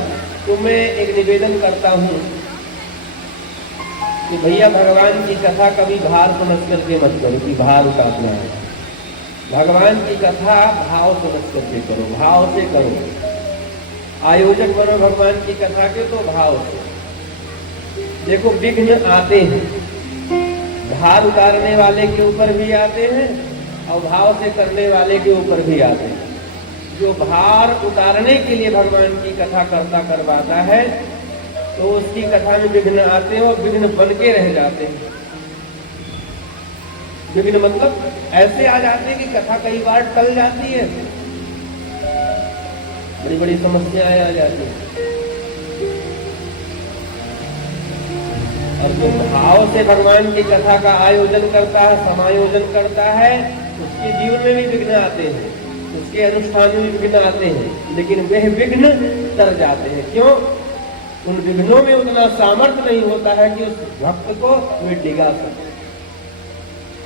तो मैं एक निवेदन करता हूँ कि भैया भगवान की कथा कभी भार समझ करके मत करो कि भार उतारना है। भगवान की कथा भाव समझ करके करो, भाव से करो। आयोजक बनो भगवान की कथा के तो भाव से। देखो विघ्न आते हैं, भार उतारने वाले के ऊपर भी आते हैं और भाव से करने वाले के ऊपर भी आते हैं। जो भार उतारने के लिए भगवान की कथा करता करवाता है तो उसकी कथा में विघ्न आते हैं और विघ्न बन के रह जाते हैं। विघ्न मतलब ऐसे आ जाते हैं कि कथा कई बार टल जाती है, बड़ी बड़ी समस्याएं आ जाती हैं। और जो भाव से भगवान की कथा का आयोजन करता है, समायोजन करता है, उसके जीवन में भी विघ्न आते हैं, उसके अनुष्ठान में भी विघ्न आते हैं, लेकिन वह विघ्न तर जाते हैं। क्यों? उन विघ्नों में उतना सामर्थ्य नहीं होता है कि उस भक्त को वे डिगा सके।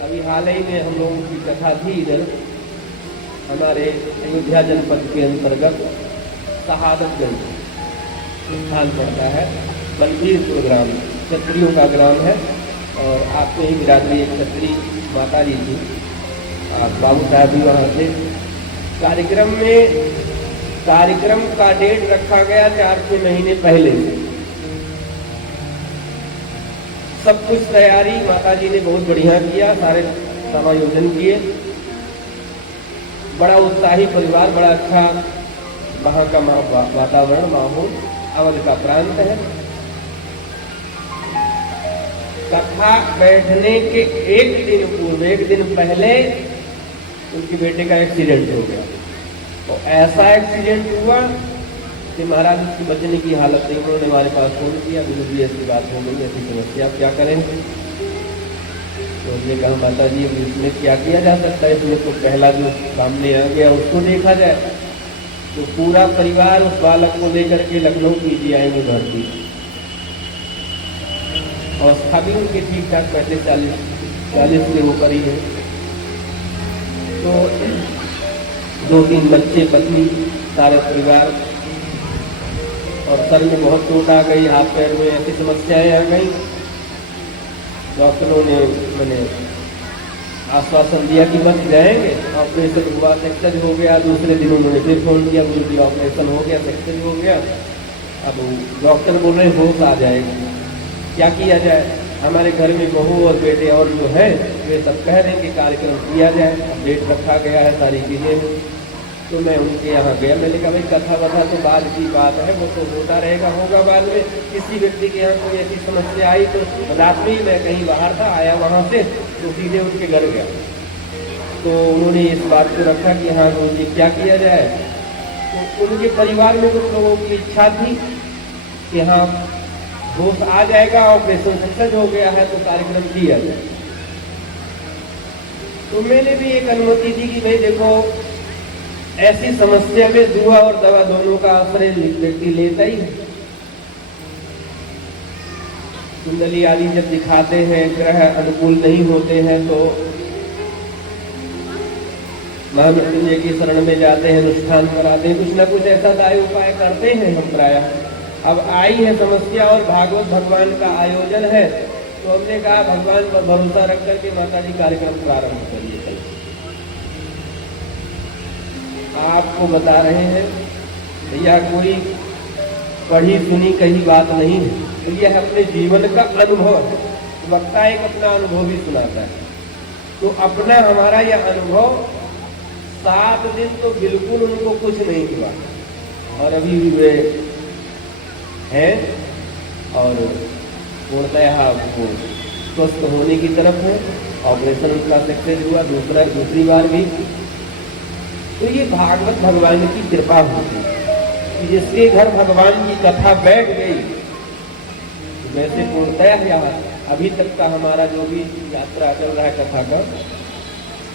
अभी हाल ही में हम लोगों की कथा थी इधर हमारे अयोध्या जनपद के अंतर्गत शहादतगंज स्थान पड़ता है, बलबीरपुर ग्राम, क्षत्रियों का ग्राम है। और आपको ही बिरादरी एक क्षत्रिय माता जी थी, बाबू साहब भी वहाँ थे। कार्यक्रम का डेट रखा गया 4-6 महीने पहले। सब कुछ तैयारी माता जी ने बहुत बढ़िया किया, सारे समायोजन किए। बड़ा उत्साही परिवार, बड़ा अच्छा वहाँ का वातावरण, माहौल, अवध का प्रांत है। कथा बैठने के एक दिन पूर्व, एक दिन पहले उनके बेटे का एक्सीडेंट हो गया। और ऐसा एक्सीडेंट हुआ कि महाराज उसकी बचने की हालत नहीं। उन्होंने हमारे पास फोन किया, मुझे ऐसी बात हो गई, ऐसी समस्या, क्या करें? तो उसने कहा माता जी इसमें क्या किया जा सकता है, इसमें तो पहला जो सामने आ गया उसको देखा जाए। तो पूरा परिवार उस बालक को लेकर के लखनऊ PGI में भर्ती। अवस्था भी उनकी ठीक ठाक, 40 के ऊपर ही है। तो 2-3 बच्चे, पत्नी, सारे परिवार, और सर में बहुत चोट आ गई, हाथ पैर में ऐसी समस्याएं आ गई। डॉक्टरों ने मैंने आश्वासन दिया कि बच जाएंगे। ऑपरेशन हुआ, सेक्शन हो गया। दूसरे दिन उन्होंने फिर फोन किया, मुझे ऑपरेशन हो गया, सेक्शन हो गया। अब डॉक्टर बोल रहे होश आ जाएगा, क्या किया जाए? हमारे घर में बहू और बेटे और जो है वे सब कह रहे हैं कि कार्यक्रम किया जाए, डेट रखा गया है, सारी चीजें। तो मैं उनके यहाँ गया, मैंने कहा भाई कथा वथा तो बाद की बात है, वो तो होता रहेगा, होगा बाद में। किसी व्यक्ति के यहाँ कोई ऐसी समस्या आई तो रात में ही मैं कहीं बाहर था, आया वहाँ से तो सीधे उनके घर गया। तो उन्होंने इस बात को रखा कि हाँ गुरु जी क्या किया जाए। तो उनके परिवार में कुछ लोगों की इच्छा थी कि हाँ होश आ जाएगा, ऑपरेशन सक्सेस हो गया है तो कार्यक्रम किया जाए। तो मैंने भी एक अनुमति दी कि भाई देखो ऐसी समस्या में दुआ और दवा दोनों का आश्रय व्यक्ति लेता ही है। कुंडली आदि जब दिखाते हैं, ग्रह अनुकूल नहीं होते हैं तो महामृत्युंजय की शरण में जाते हैं, अनुष्ठान कराते हैं, कुछ ना कुछ ऐसा दाय उपाय करते हैं हम प्रायः। अब आई है समस्या और भागवत भगवान का आयोजन है, तो हमने कहा भगवान पर भरोसा रख करके माता जी कार्यक्रम प्रारंभ करिए। कल आपको बता रहे हैं, यह कोई पढ़ी सुनी कही बात नहीं है, तो यह अपने जीवन का अनुभव है। वक्ता एक अपना अनुभव भी सुनाता है, तो अपना हमारा यह अनुभव 7 दिन तो बिल्कुल उनको कुछ नहीं हुआ और अभी भी वे हैं और पूर्णतः वो स्वस्थ होने की तरफ है। ऑपरेशन उनका सक्सेस हुआ दूसरी बार भी। तो ये भागवत भगवान की कृपा होती है कि जिसके घर भगवान की कथा बैठ गई, तो वैसे पूर्णतः यहाँ अभी तक का हमारा जो भी यात्रा चल रहा है कथा का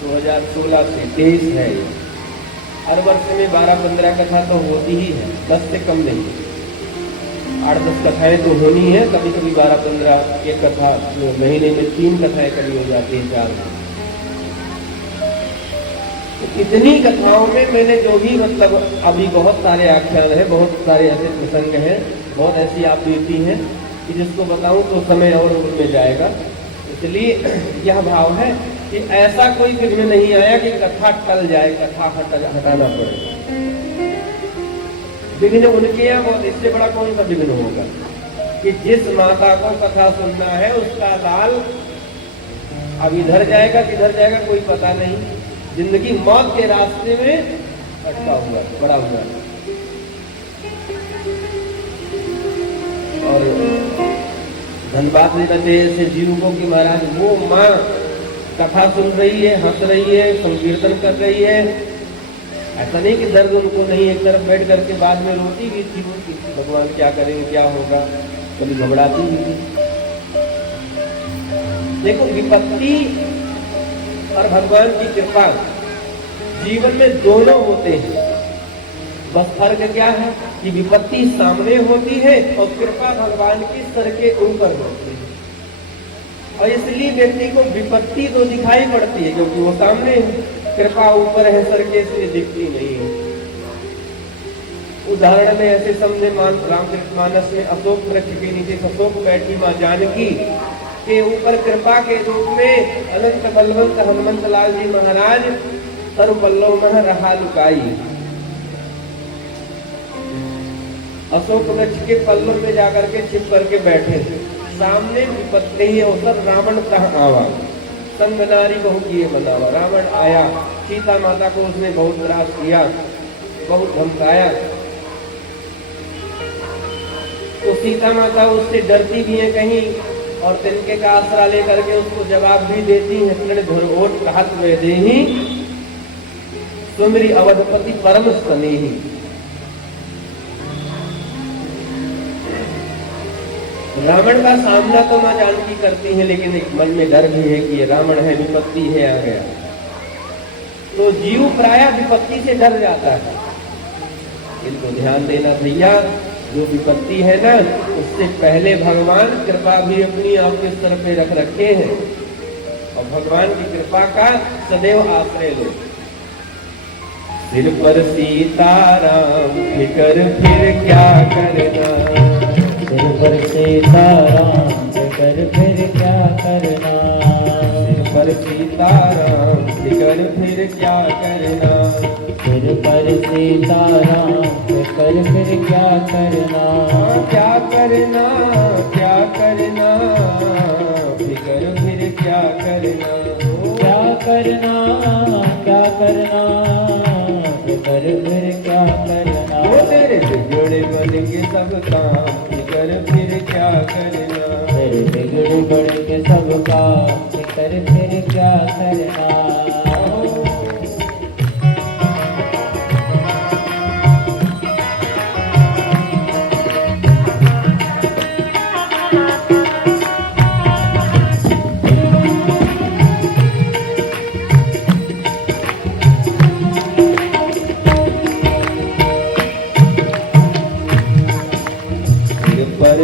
2016 से 23 है। हर वर्ष में 12-15 कथा तो होती ही है, 10 से कम नहीं। 8-10 कथाएं तो होनी है, कभी कभी 12-15 एक कथा, महीने में 3 कथाएं कभी हो जाती है, 4। तो इतनी कथाओं में मैंने जो भी मतलब अभी बहुत सारे आख्यान है, बहुत सारे ऐसे प्रसंग हैं, बहुत ऐसी आवृत्ति हैं कि जिसको बताऊं तो समय और उनमें जाएगा। इसलिए यह भाव है कि ऐसा कोई विघ्न नहीं आया कि कथा टल जाए, कथा हटाना पड़े। विघ्न उनके यहाँ बहुत, इससे बड़ा कौन सा विघ्न होगा कि जिस माता को कथा सुनना है उसका लाल अब इधर जाएगा किधर जाएगा कोई पता नहीं, जिंदगी मौत के रास्ते में अटका हुआ बड़ा हुआ। और धन्यवाद देना चाहिए ऐसे जीव को कि महाराज वो माँ कथा सुन रही है, हंस रही है, संकीर्तन कर रही है। ऐसा नहीं कि दर्द उनको नहीं, एक तरफ बैठ करके बाद में रोती भी थी वो कि भगवान क्या करेंगे, क्या होगा, कभी घबराती भी थी। देखो विपत्ति और भगवान की कृपा जीवन में दोनों होते हैं, बस फर्क क्या है कि विपत्ति सामने होती है और कृपा भगवान की सर के ऊपर होती है। और इसलिए व्यक्ति को विपत्ति तो दिखाई पड़ती है क्योंकि वो सामने है, कृपा ऊपर है सर के, इसलिए दिखती नहीं है। उदाहरण में ऐसे समझे, रामचरितमानस में अशोक वृक्ष के नीचे अशोक बैठी माँ जानकी के ऊपर कृपा के रूप में अनंत बलवंत हनुमंत लाल जी महाराज सर्व पल्लव मह रहा लुकाई। अशोक वृक्ष के पल्लव में जाकर के छिप करके बैठे थे। सामने विपत्ति ही अवसर रावण तह आवा, संग नारी बहु किए मनावा। रावण आया, सीता माता को उसने बहुत त्रास किया, बहुत धमकाया। तो सीता माता उससे डरती भी है कहीं और तिनके का आसरा लेकर के उसको जवाब भी देती है। तृणधुरओट कहत वैदेही सुमिरि अवधपति परम स्नेही। रावण का सामना तो मां जानकी करती है, लेकिन एक मन में डर भी है कि ये रावण है, विपत्ति है, आ गया। तो जीव प्रायः विपत्ति से डर जाता है। इनको ध्यान देना भैया, जो विपत्ति है ना उससे पहले भगवान कृपा भी अपनी आपके सर पे रख रखे हैं और भगवान की कृपा का सदैव आश्रय लो। सिर पर सीताराम फिकर फिर क्या करना, सिर पर सीताराम फिकर फिर क्या करना, सिर पर सीताराम फिकर फिर क्या करना, सिर पर सीताराम फिकर फिर क्या करना, क्या करना क्या करना, फिकर फिर क्या करना, क्या करना क्या करना, फिकर फिर क्या करना। वो तेरे बिगड़े बन के सब काम, फिकर फिर क्या करना, तेरे बिगड़े बन के सब काम, फिकर फिर क्या करना।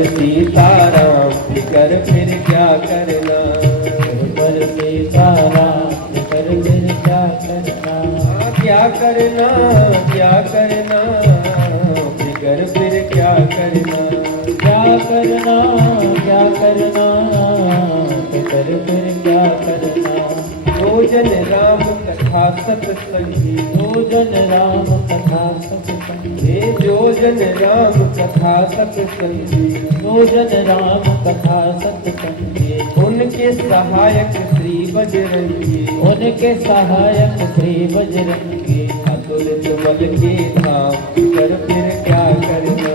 सीताराम कर फिर क्या करना। पर सीताराम कर फिर क्या करना। क्या करना क्या करना, फिकर फिर क्या करना। क्या करना क्या करना, फिकर फिर क्या करना। जो जन राम कथा सत्संगी, जो जन राम कथा सत्संगी। जो जन राम कथा सत्संगी, जो जन राम कथा सत्संगी। उनके सहायक श्री बजरंगी, उनके सहायक श्री बजरंगी। अतुलित बल के धाम कर फिर क्या करना।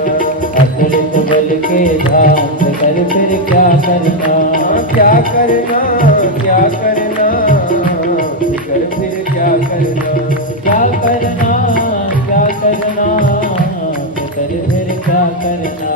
अतुलित बल के धाम कर फिर क्या करना। क्या करना क्या करना, कर फिर क्या करना। क्या करना क्या करना, कर फिर क्या करना।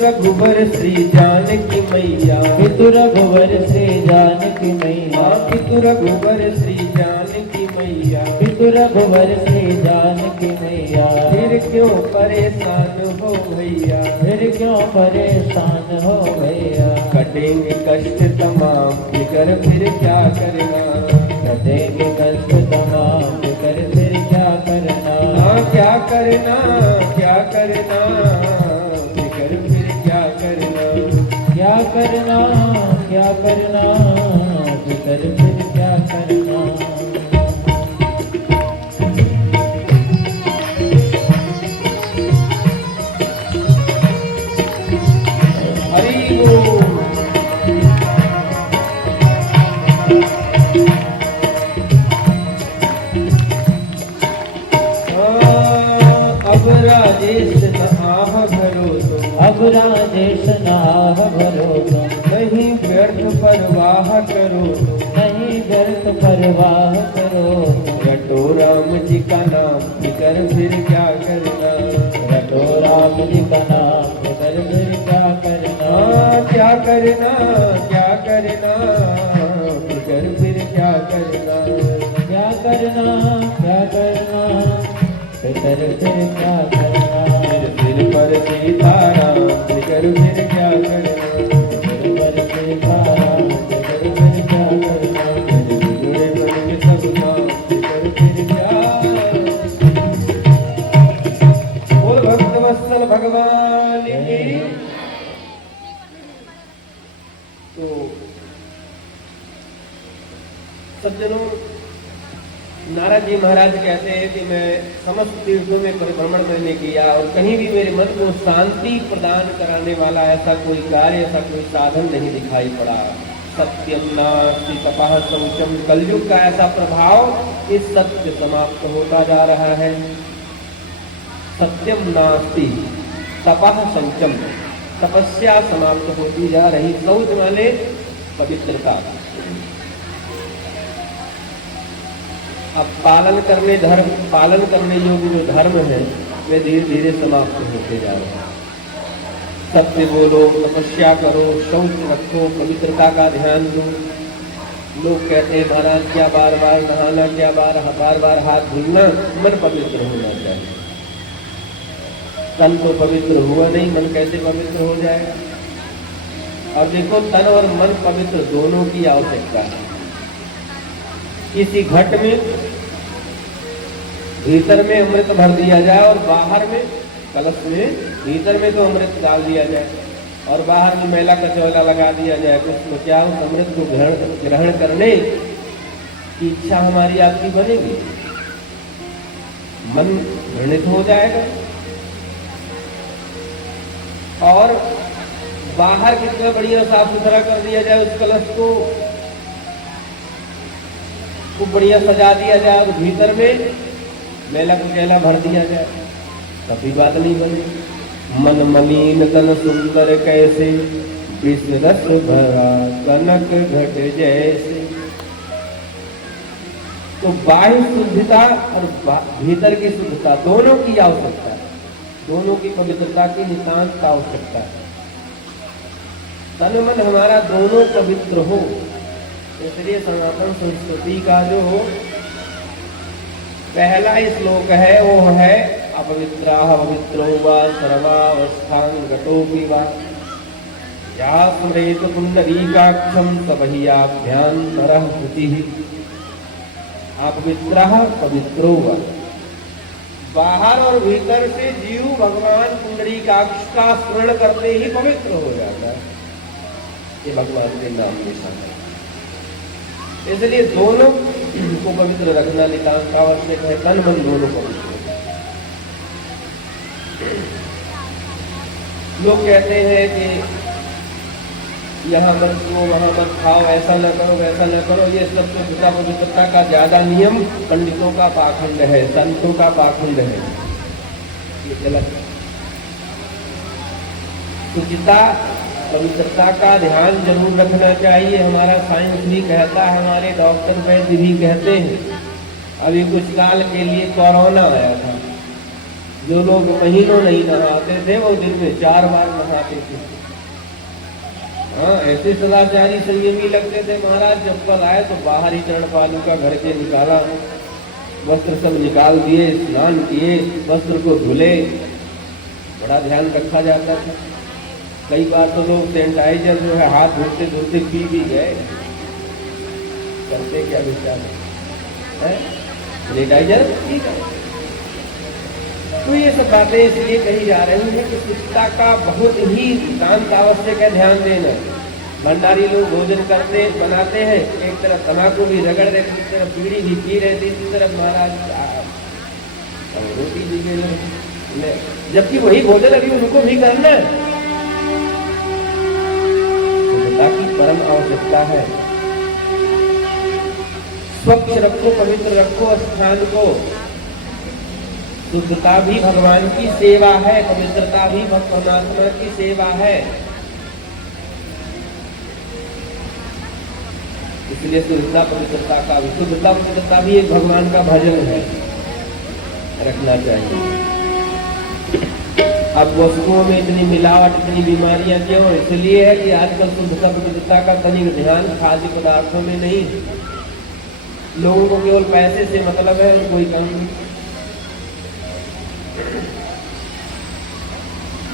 रघुवर श्री जानकी मैया, पितु रघुवर श्री जानकी मैया। पितु रघुवर श्री जानकी मैया, पितु रघुवर श्री जानकी मैया। फिर क्यों परेशान हो भैया, फिर क्यों परेशान हो भैया। कटेंगे कष्ट तमाम फिकर फिर क्या करना। कटेंगे कष्ट तमाम फिकर फिर क्या करना। क्या करना क्या करना, फिकर फिर क्या करना। क्या करना क्या करना, फिकर फिर क्या करना। हरि बोल। अब राजेश नहाह भरो तुम, अब राजेश नाह भरो तुम। नहीं व्यर्थ परवाह करो तुम, नहीं व्यर्थ परवाह करो। रटो राम जी का नाम फिकर फिर क्या करना। रटो राम जी का नाम फिकर फिर क्या करना। क्या करना क्या करना, फिकर फिर क्या करना। क्या करना क्या करना, फिकर फिर क्या करना। सिर पर सीताराम फिकर फिर क्या करना। सिर पर सीताराम फिकर फिर क्या करना। जुड़े मन के सब काम फिकर फिर क्या। बोल भक्त वत्सल भगवान की। तो सज्जनों, नारद जी महाराज कहते हैं कि मैं समस्त तीर्थों में परिभ्रमण मैंने किया और कहीं भी मेरे मन को शांति प्रदान कराने वाला ऐसा कोई कार्य, ऐसा कोई साधन नहीं दिखाई पड़ा। सत्यम नास्ति तपः शौचम, कलयुग का ऐसा प्रभाव इस सत्य समाप्त होता जा रहा है। सत्यम नास्ति तपः शौचम, तपस्या समाप्त होती जा रही। शौच माने पवित्रता। अब पालन करने योग्य जो धर्म है वे धीरे धीरे समाप्त होते जा रहे हैं। सत्य बोलो, तपस्या करो, शौच रखो, पवित्रता का ध्यान दो। लोग कहते हैं महाराज क्या बार बार नहाना, क्या बार बार हाथ धुलना। मन पवित्र होना चाहिए। तन तो पवित्र हुआ नहीं, मन कैसे पवित्र हो जाएगा। और देखो, तन और मन पवित्र दोनों की आवश्यकता है। किसी घट में भीतर में अमृत भर दिया जाए और बाहर में कलश में, भीतर में तो अमृत डाल दिया जाए और बाहर में मैला कचौला लगा दिया जाए, तो उसमें क्या उस अमृत को ग्रहण करने की इच्छा हमारी आपकी बनेगी? मन घृणित हो जाएगा। और बाहर कितना बढ़िया साफ सुथरा कर दिया जाए उस कलश को, खूब बढ़िया सजा दिया जाए और भीतर में मैला कुचैला भर दिया जाए, तभी बात नहीं बने। मन मलिन तन सुंदर कैसे, विष रस भरा कनक घट जैसे। तो बाह्य शुद्धता और भीतर की शुद्धता दोनों की आवश्यकता है, दोनों की पवित्रता की नितांत आवश्यकता है। तन मन हमारा दोनों पवित्र हो, इसलिए सनातन संस्कृति का जो पहला श्लोक है वो है अपवित्राः पवित्रो वा सर्वावस्थां गतोऽपि वा या स्मरेत पुण्डरीकाक्षं स बह्याभ्यन्तरः शुचिः। अपवित्राः पवित्रो वा, बाहर और भीतर से जीव भगवान पुंडरीकाक्ष का स्मरण करते ही पवित्र हो जाता है। ये भगवान के नाम निशान है, इसलिए दोनों को पवित्र रखना नितांत आवश्यक है। तन मन दोनों पवित्र। लोग कहते हैं कि यहाँ मत छुओ, वहां मत खाओ, ऐसा न करो, वैसा न करो। ये सब शुद्धता पवित्रता का ज्यादा नियम पंडितों का पाखंड है, संतों का पाखंड है, ये गलत है। शुचिता पवित्रता का ध्यान जरूर रखना चाहिए। हमारा साइंस भी कहता है, हमारे डॉक्टर वैद्य भी कहते हैं। अभी कुछ काल के लिए कोरोना आया था, जो लोग महीनों नहीं नहाते थे वो दिन में 4 बार नहाते थे। हाँ, ऐसे सदाचारी संयमी लगते थे महाराज। जब कल आए तो बाहर ही चरण पालू का घर के निकाला, वस्त्र सब निकाल दिए, स्नान किए, वस्त्र को धुले, बड़ा ध्यान रखा जाता था। कई बार तो लोग सैनिटाइजर जो है हाथ धोते धोते पी भी गए। करते क्या विचार है, सैनिटाइजर ठीक है। तो ये सब बातें इसलिए कही जा रही हैं कि शुद्धता का बहुत ही नितांत आवश्यक है ध्यान देना। भंडारी लोग भोजन करते बनाते हैं, एक तरफ तम्बाकू भी रगड़ रहे, दूसरी तरफ बीड़ी भी पी रहे, तीसरी तरफ महाराज रोटी भी दे रहे, जबकि वही भोजन अभी उनको भी करना है। की परम आवश्यकता है। स्वच्छ रखो, पवित्र रखो स्थान को। शुद्धता भी भगवान की सेवा है, पवित्रता भी परमात्मा की सेवा है। इसलिए शुद्धता पवित्रता का भी, शुद्धता पवित्रता भी एक भगवान का भजन है, रखना चाहिए। अब वस्तुओं में इतनी मिलावट, इतनी बीमारियां क्यों? इसलिए है कि आजकल शुद्धता पवित्रता का तनिक ध्यान खाद्य पदार्थों में नहीं। लोगों को केवल पैसे से मतलब है और कोई काम नहीं।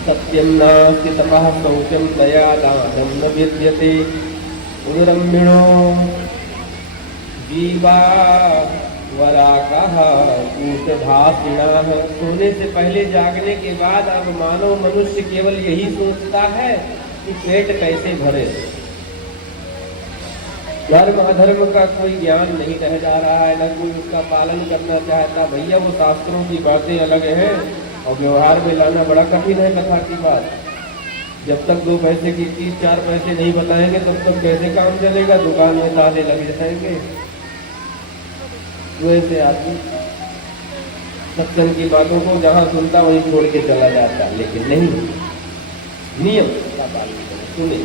सत्यम नास्ति तपः शौचम दया दानं न विद्यते उदरम्भिणो जीवा वराकः कूटभाषिणः। सोने से पहले जागने के बाद अब मानव मनुष्य केवल यही सोचता है कि पेट कैसे भरे। धर्म अधर्म का कोई ज्ञान नहीं रह जा रहा है, न कोई उसका पालन करना चाहता। भैया वो शास्त्रों की बातें अलग हैं और व्यवहार में लाना बड़ा कठिन है कथा की बात। जब तक 2 पैसे की चीज 4 पैसे नहीं बताएंगे तब तक कैसे काम चलेगा? दुकान में ताले लग जाएंगे। वैसे आदमी सत्संग की बातों को जहां सुनता वहीं छोड़ के चला जाता, लेकिन नहीं, नियम का पालन करें, सुने,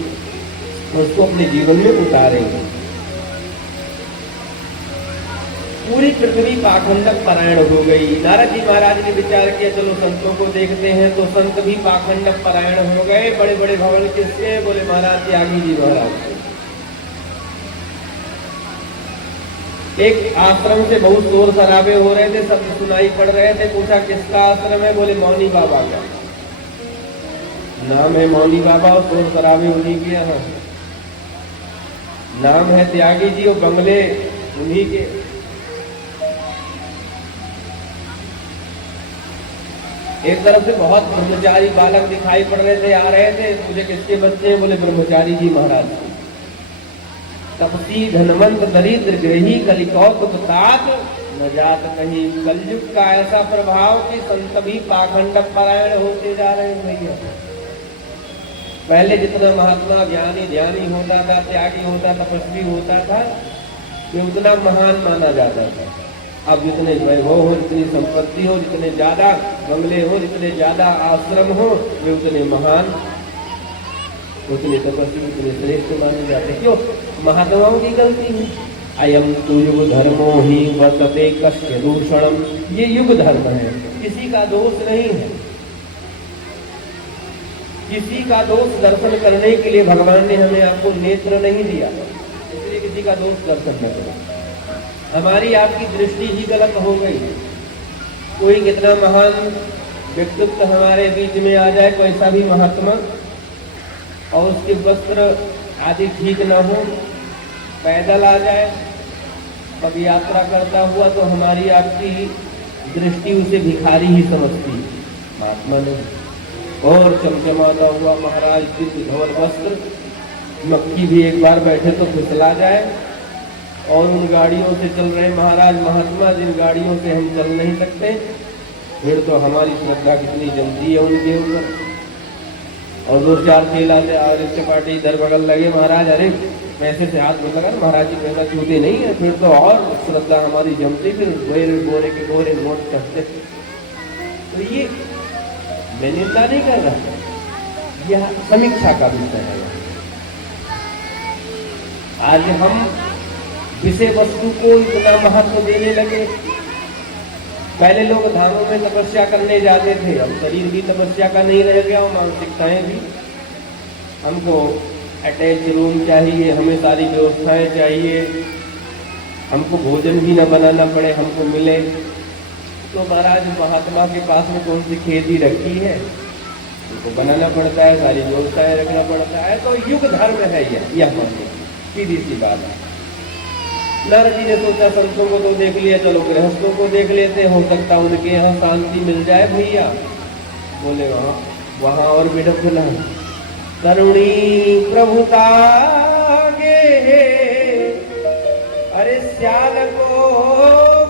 उसको अपने जीवन में उतारेंगे। पूरी पृथ्वी पाखंडक परायण हो गई। नारद जी महाराज ने विचार किया चलो संतों को देखते हैं, तो संत भी पाखंडक परायण हो गए। बड़े बड़े भवन किसके? बोले महाराज त्यागी जी महाराज। एक आश्रम से बहुत शोर शराबे हो रहे थे, सब सुनाई पड़ रहे थे। पूछा किसका आश्रम है? बोले मौनी बाबा का नाम है, मौनी बाबा, और शोर शराबे उन्हीं के यहाँ। नाम है त्यागी जी और बंगले उन्हीं के। एक तरफ से बहुत ब्रह्मचारी बालक दिखाई पड़ रहे थे, आ रहे थे। मुझे किसके बच्चे? बोले ब्रह्मचारी जी महाराज। तपसी धनवंत दरिद्र गृही कलिकौतुक तात न जात कहीं। कलयुग का ऐसा प्रभाव कि संत भी पाखंडक परायण होते जा रहे हैं भैया। पहले जितना महात्मा ज्ञानी ध्यानी होता था, त्यागी होता, तपस्वी होता था, ये उतना महान माना जाता था। अब जितने वैभव हो, जितनी संपत्ति हो, जितने ज्यादा बंगले हो, जितने ज्यादा आश्रम हो, वे उतने महान, उतने तपस्वी, उतने श्रेष्ठ माने जाते। क्यों? महात्माओं की गलती है। अयम तु युग धर्मो ही वर्तते कस्य दूषणम। ये युग धर्म है, किसी का दोष नहीं है। किसी का दोष दर्शन करने के लिए भगवान ने हमें आपको नेत्र नहीं दिया, इसलिए किसी का दोष दर्शन न करो। हमारी आपकी दृष्टि ही गलत हो गई। कोई कितना महान व्यक्तित्व हमारे बीच में आ जाए, कोई सा भी महात्मा, और उसके वस्त्र आदि ठीक न हो, पैदल आ जाए, पद यात्रा करता हुआ, तो हमारी आपकी दृष्टि उसे भिखारी ही समझती, महात्मा नहीं। और चमचमाता हुआ महाराज दिव्य धवल वस्त्र, मक्खी भी एक बार बैठे तो फिसला जाए, और उन गाड़ियों से चल रहे महाराज महात्मा, जिन गाड़ियों से हम चल नहीं सकते, फिर तो हमारी श्रद्धा कितनी जमती है उनके ऊपर। और दो चार चेला से आगे चपाटी इधर बगल लगे, महाराज अरे पैसे से हाथ में लगा, महाराज जी पैसा छूते नहीं है, फिर तो और श्रद्धा हमारी जमती, फिर गोरे के गोरे नोट चढ़ते। तो ये मैं निंदा नहीं कर रहा, यह समीक्षा का विषय है। आज हम विषय वस्तु को इतना महत्व देने लगे। पहले लोग धामों में तपस्या करने जाते थे, अब शरीर भी तपस्या का नहीं रह गया और मानसिकताएं भी। हमको अटैच रूम चाहिए, हमें सारी व्यवस्थाएं चाहिए, हमको भोजन भी न बनाना पड़े, हमको मिले। तो महाराज महात्मा के पास में कौन सी खेती रखी है, उनको बनाना पड़ता है, सारी व्यवस्थाएं रखना पड़ता है। तो युग धर्म है यह मानिए, सीधी सी बात है। नारद जी ने सोचा संतों को तो देख लिया, चलो गृहस्थों को देख लेते, हो सकता उनके यहाँ शांति मिल जाए भैया। बोले वहाँ और भी ढफना है। तरुणी प्रभुता गे अरे श्याल को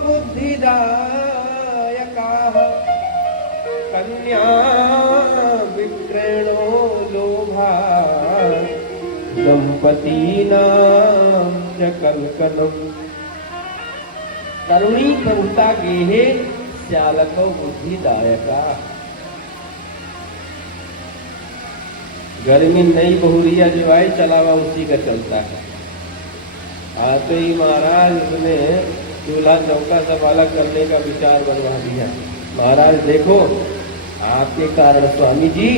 बुद्धिदायका कन्या विक्रयणो लोभा दंपती नाम कलकलम। तरुणी प्रभुता गेहे श्यालको बुद्धिदायका। गर्मी नई बहुरिया जो आई चलावा उसी का चलता है। आते ही महाराज उसने चूल्हा चौका सब अलग करने का विचार बनवा दिया। महाराज देखो, आपके कारण स्वामी जी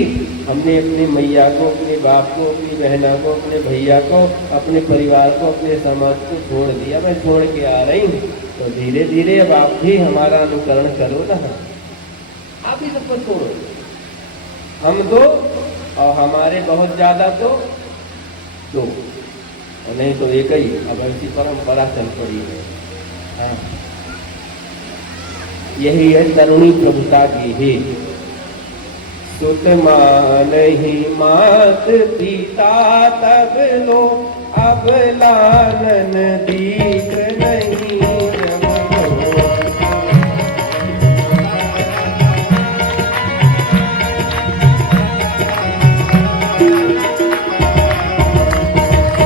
हमने अपने मैया को, अपने बाप को, अपनी बहना को, अपने भैया को, अपने परिवार को, अपने समाज को छोड़ दिया। मैं छोड़ के आ रही हूँ, तो धीरे धीरे अब आप भी हमारा अनुकरण करो ना, आप ही सबको छोड़ो। हम दो और हमारे बहुत ज्यादा तो दो, और नहीं तो एक ही। अब ऐसी परंपरा चल पड़ी है। हाँ, यही है तरुणी प्रभुता की ही। सुत मानहि मात पिता तब लो, अब लालन दीख नहीं जब लो।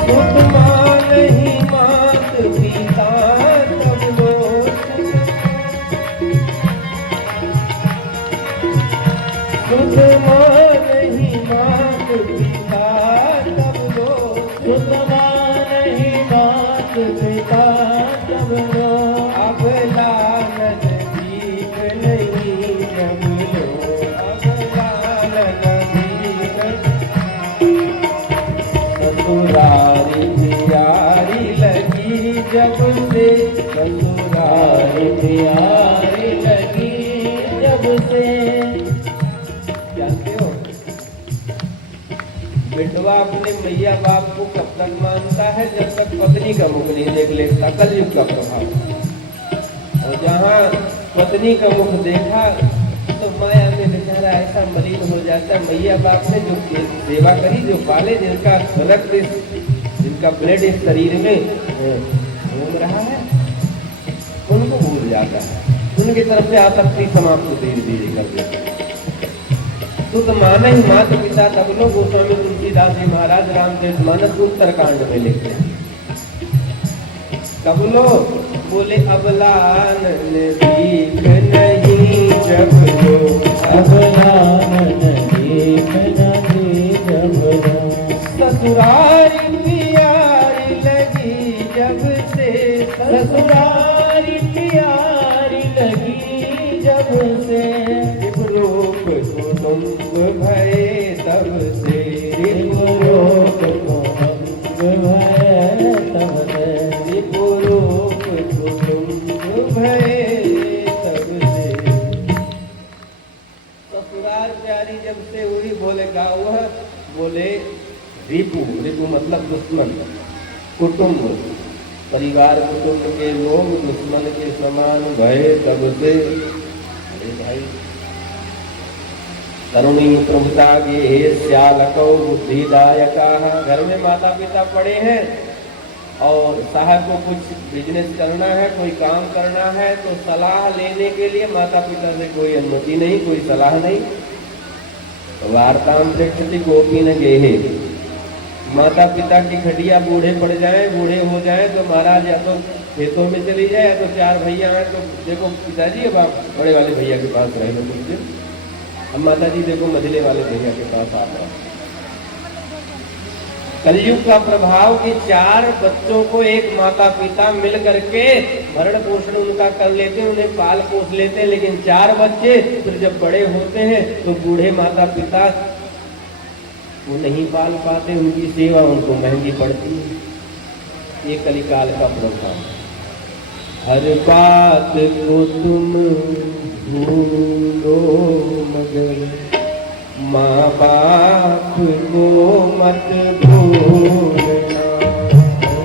सुत मानहि मात पिता तब लो, सुत मानहि मात पिता तब लो, सुत मानहि मात पिता तब लो। अब लालन दीख नहीं जब लो, अब लालन दीख। ससुरारी प्यारी लगी जब से, ससुरारी प्यारी लगी जब से। जानते हो, बेटवा अपने मैया बाप को कब तक मानता है, जब तक पत्नी का मुख नहीं देख लेता। कलयुग का प्रभाव। और जहाँ पत्नी का मुख देखा तो माया में बेचारा ऐसा मलिन हो जाता। मैया बाप ने जो सेवा करी, जो पाले, जिनका रक्त, जिनका ब्लड इस शरीर में घूम रहा है, उनको भूल जाता है, उनकी तरफ से आसक्ति समाप्त धीरे धीरे कर देता है। सुत मानहि मात पिता तब लो, गोस्वामी तुलसीदास जी महाराज रामचरितमानस उत्तरकांड में लिखते हैं। तब लो बोले अब लालन दीख नहीं जब लो, अब लालन दीख नहीं जब लो। ससुरारी प्यारी लगी जब से, ससुरारी प्यारी लगी जब से, रूप कुटुंब भये तब से, रूप कुटुंब भये तब से, रूप कुटुंब भये तब से। ससुराल प्यारी जब से हुई, बोले का हुआ? बोले रिपु, रिपु मतलब दुश्मन, कुटुंब परिवार कुटुंब के लोग दुश्मन के समान भये तब से। अरे भाई, तरुणी प्रभुता के हे श्यालको बुद्धिदायका। घर में माता पिता पड़े हैं और साहब को कुछ बिजनेस करना है, कोई काम करना है, तो सलाह लेने के लिए माता पिता से कोई अनुमति नहीं, कोई सलाह नहीं। वार्ताम प्रेक्षति गोपी न गेहे। माता पिता की खटिया बूढ़े पड़ जाएं, बूढ़े हो जाएं तो महाराज या तो खेतों में चली जाए, या तो चार भैया हैं तो देखो पिताजी अब आप बड़े वाले भैया के पास रह लो कुछ दिन, अब माता जी देखो मझले वाले भैया के पास आ रहा। कलयुग का प्रभाव कि चार बच्चों को एक माता पिता मिल करके भरण पोषण उनका कर लेते हैं, उन्हें पाल पोस लेते हैं, लेकिन चार बच्चे फिर जब बड़े होते हैं तो बूढ़े माता पिता वो नहीं पाल पाते, उनकी सेवा उनको महंगी पड़ती है। ये कलिकाल का प्रभाव। हर बात को तुम भूलो मगर माँ बाप को मत भूलना।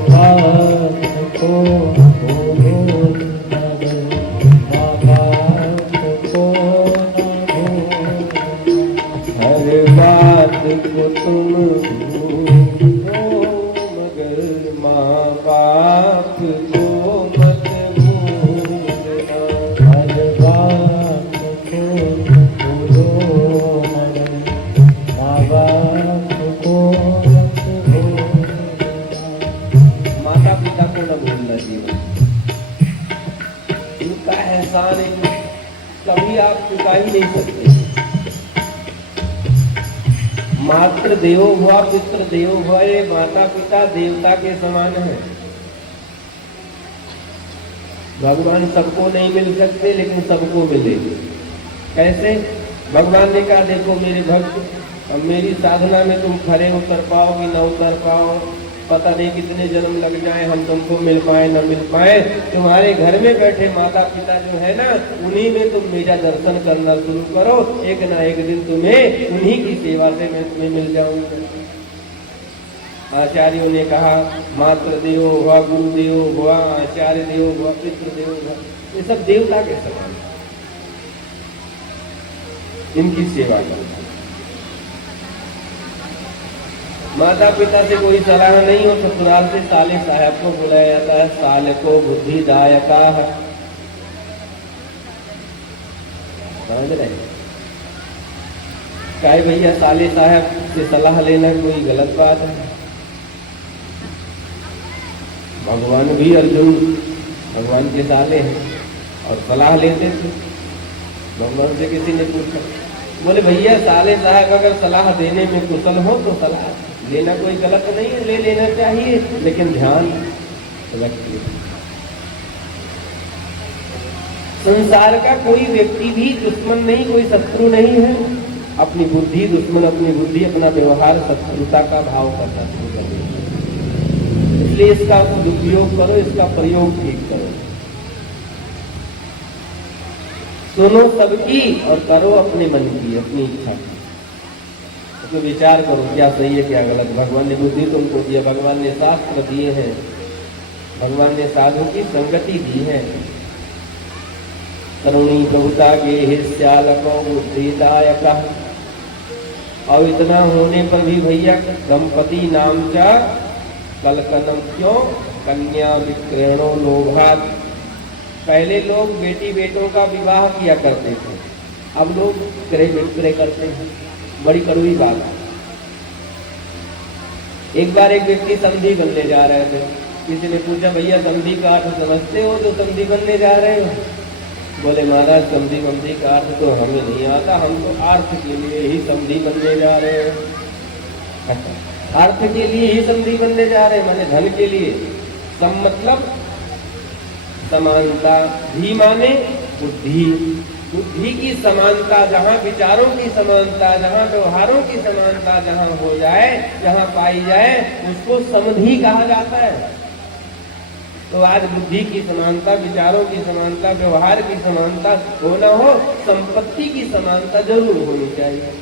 बाप को भूलो मगर माँ बाप को न भूलना। हर बात को तुम भूलो मगर माँ बाप को मत भूलना। हर बात को भूलो मगर माँ बाप को मत भूलना। माता पिता को न भूलना जीवन। इनका एहसान कभी आप चुका ही नहीं सकते। मातृ देवो भव पितृ देवो भव, ये माता पिता देवता के समान है। भगवान सबको नहीं मिल सकते लेकिन सबको मिले। कैसे? भगवान ने कहा देखो मेरे भक्त, अब मेरी साधना में तुम खरे उतर पाओ कि न उतर पाओ, पता नहीं कितने जन्म लग जाए, हम तुमको मिल पाए न मिल पाए। तुम्हारे घर में बैठे माता पिता जो है ना, उन्हीं में तुम मेरा दर्शन करना शुरू करो, एक ना एक दिन तुम्हें उन्हीं की सेवा से मैं तुम्हें मिल जाऊंगा। आचार्यों ने कहा मातृ देवो भव, गुरु देवो भव, आचार्य देवो भव, पितृ देवो भव, ये सब देवता के समान, इनकी सेवा करना। माता पिता से कोई सलाह नहीं हो, ससुराल से साले साहब को बुलाया जाता है। साल को बुद्धिदायका है, समझ रहे? क्या भैया साले साहब से सलाह लेना कोई गलत बात है? भगवान भी अर्जुन भगवान के साले हैं और सलाह लेते थे। भगवान से किसी ने पूछा, बोले भैया साले साहब अगर सलाह देने में कुशल हो तो सलाह लेना कोई गलत नहीं है, ले लेना चाहिए, लेकिन ध्यान रखिए संसार का कोई व्यक्ति भी दुश्मन नहीं, कोई शत्रु नहीं है। अपनी बुद्धि दुश्मन, अपनी बुद्धि अपना व्यवहार शत्रुता का भाव करना शुरू कर देती। इसलिए इसका उपयोग करो, इसका प्रयोग ठीक करो, सुनो सबकी और करो अपने मन की, अपनी इच्छा की। तो विचार करो क्या सही है क्या गलत। भगवान ने बुद्धि तुमको दिया, भगवान ने शास्त्र दिए हैं, भगवान ने साधु की संगति दी है। तरुणी प्रभुता के हिस्यालको बुद्धिदायक। और इतना होने पर भी भैया दंपति नाम का कलकनम क्यों कन्या विक्रयणो लोभात। पहले लोग बेटी बेटों का विवाह किया करते थे, अब लोग क्रय विक्रय करते हैं। बड़ी कड़वी बात है। एक बार एक व्यक्ति संधि बनने जा रहे थे, किसी ने पूछा भैया संधि का अर्थ समझते हो जो संधि बनने जा रहे हो? बोले महाराज संधि बंधी का अर्थ तो हमें नहीं आता, हम तो अर्थ के लिए ही संधि बनने जा रहे हैं। अर्थ के लिए ही संधि बनने जा रहे हैं, माने धन के लिए। सम मतलब समानता, धी माने बुद्धि, बुद्धि की समानता, जहाँ विचारों की समानता, जहाँ व्यवहारों की समानता जहाँ हो जाए, जहाँ पाई जाए, उसको समधि कहा जाता है। तो आज बुद्धि की समानता, विचारों की समानता, व्यवहार की समानता हो न हो, संपत्ति की समानता जरूर होनी चाहिए।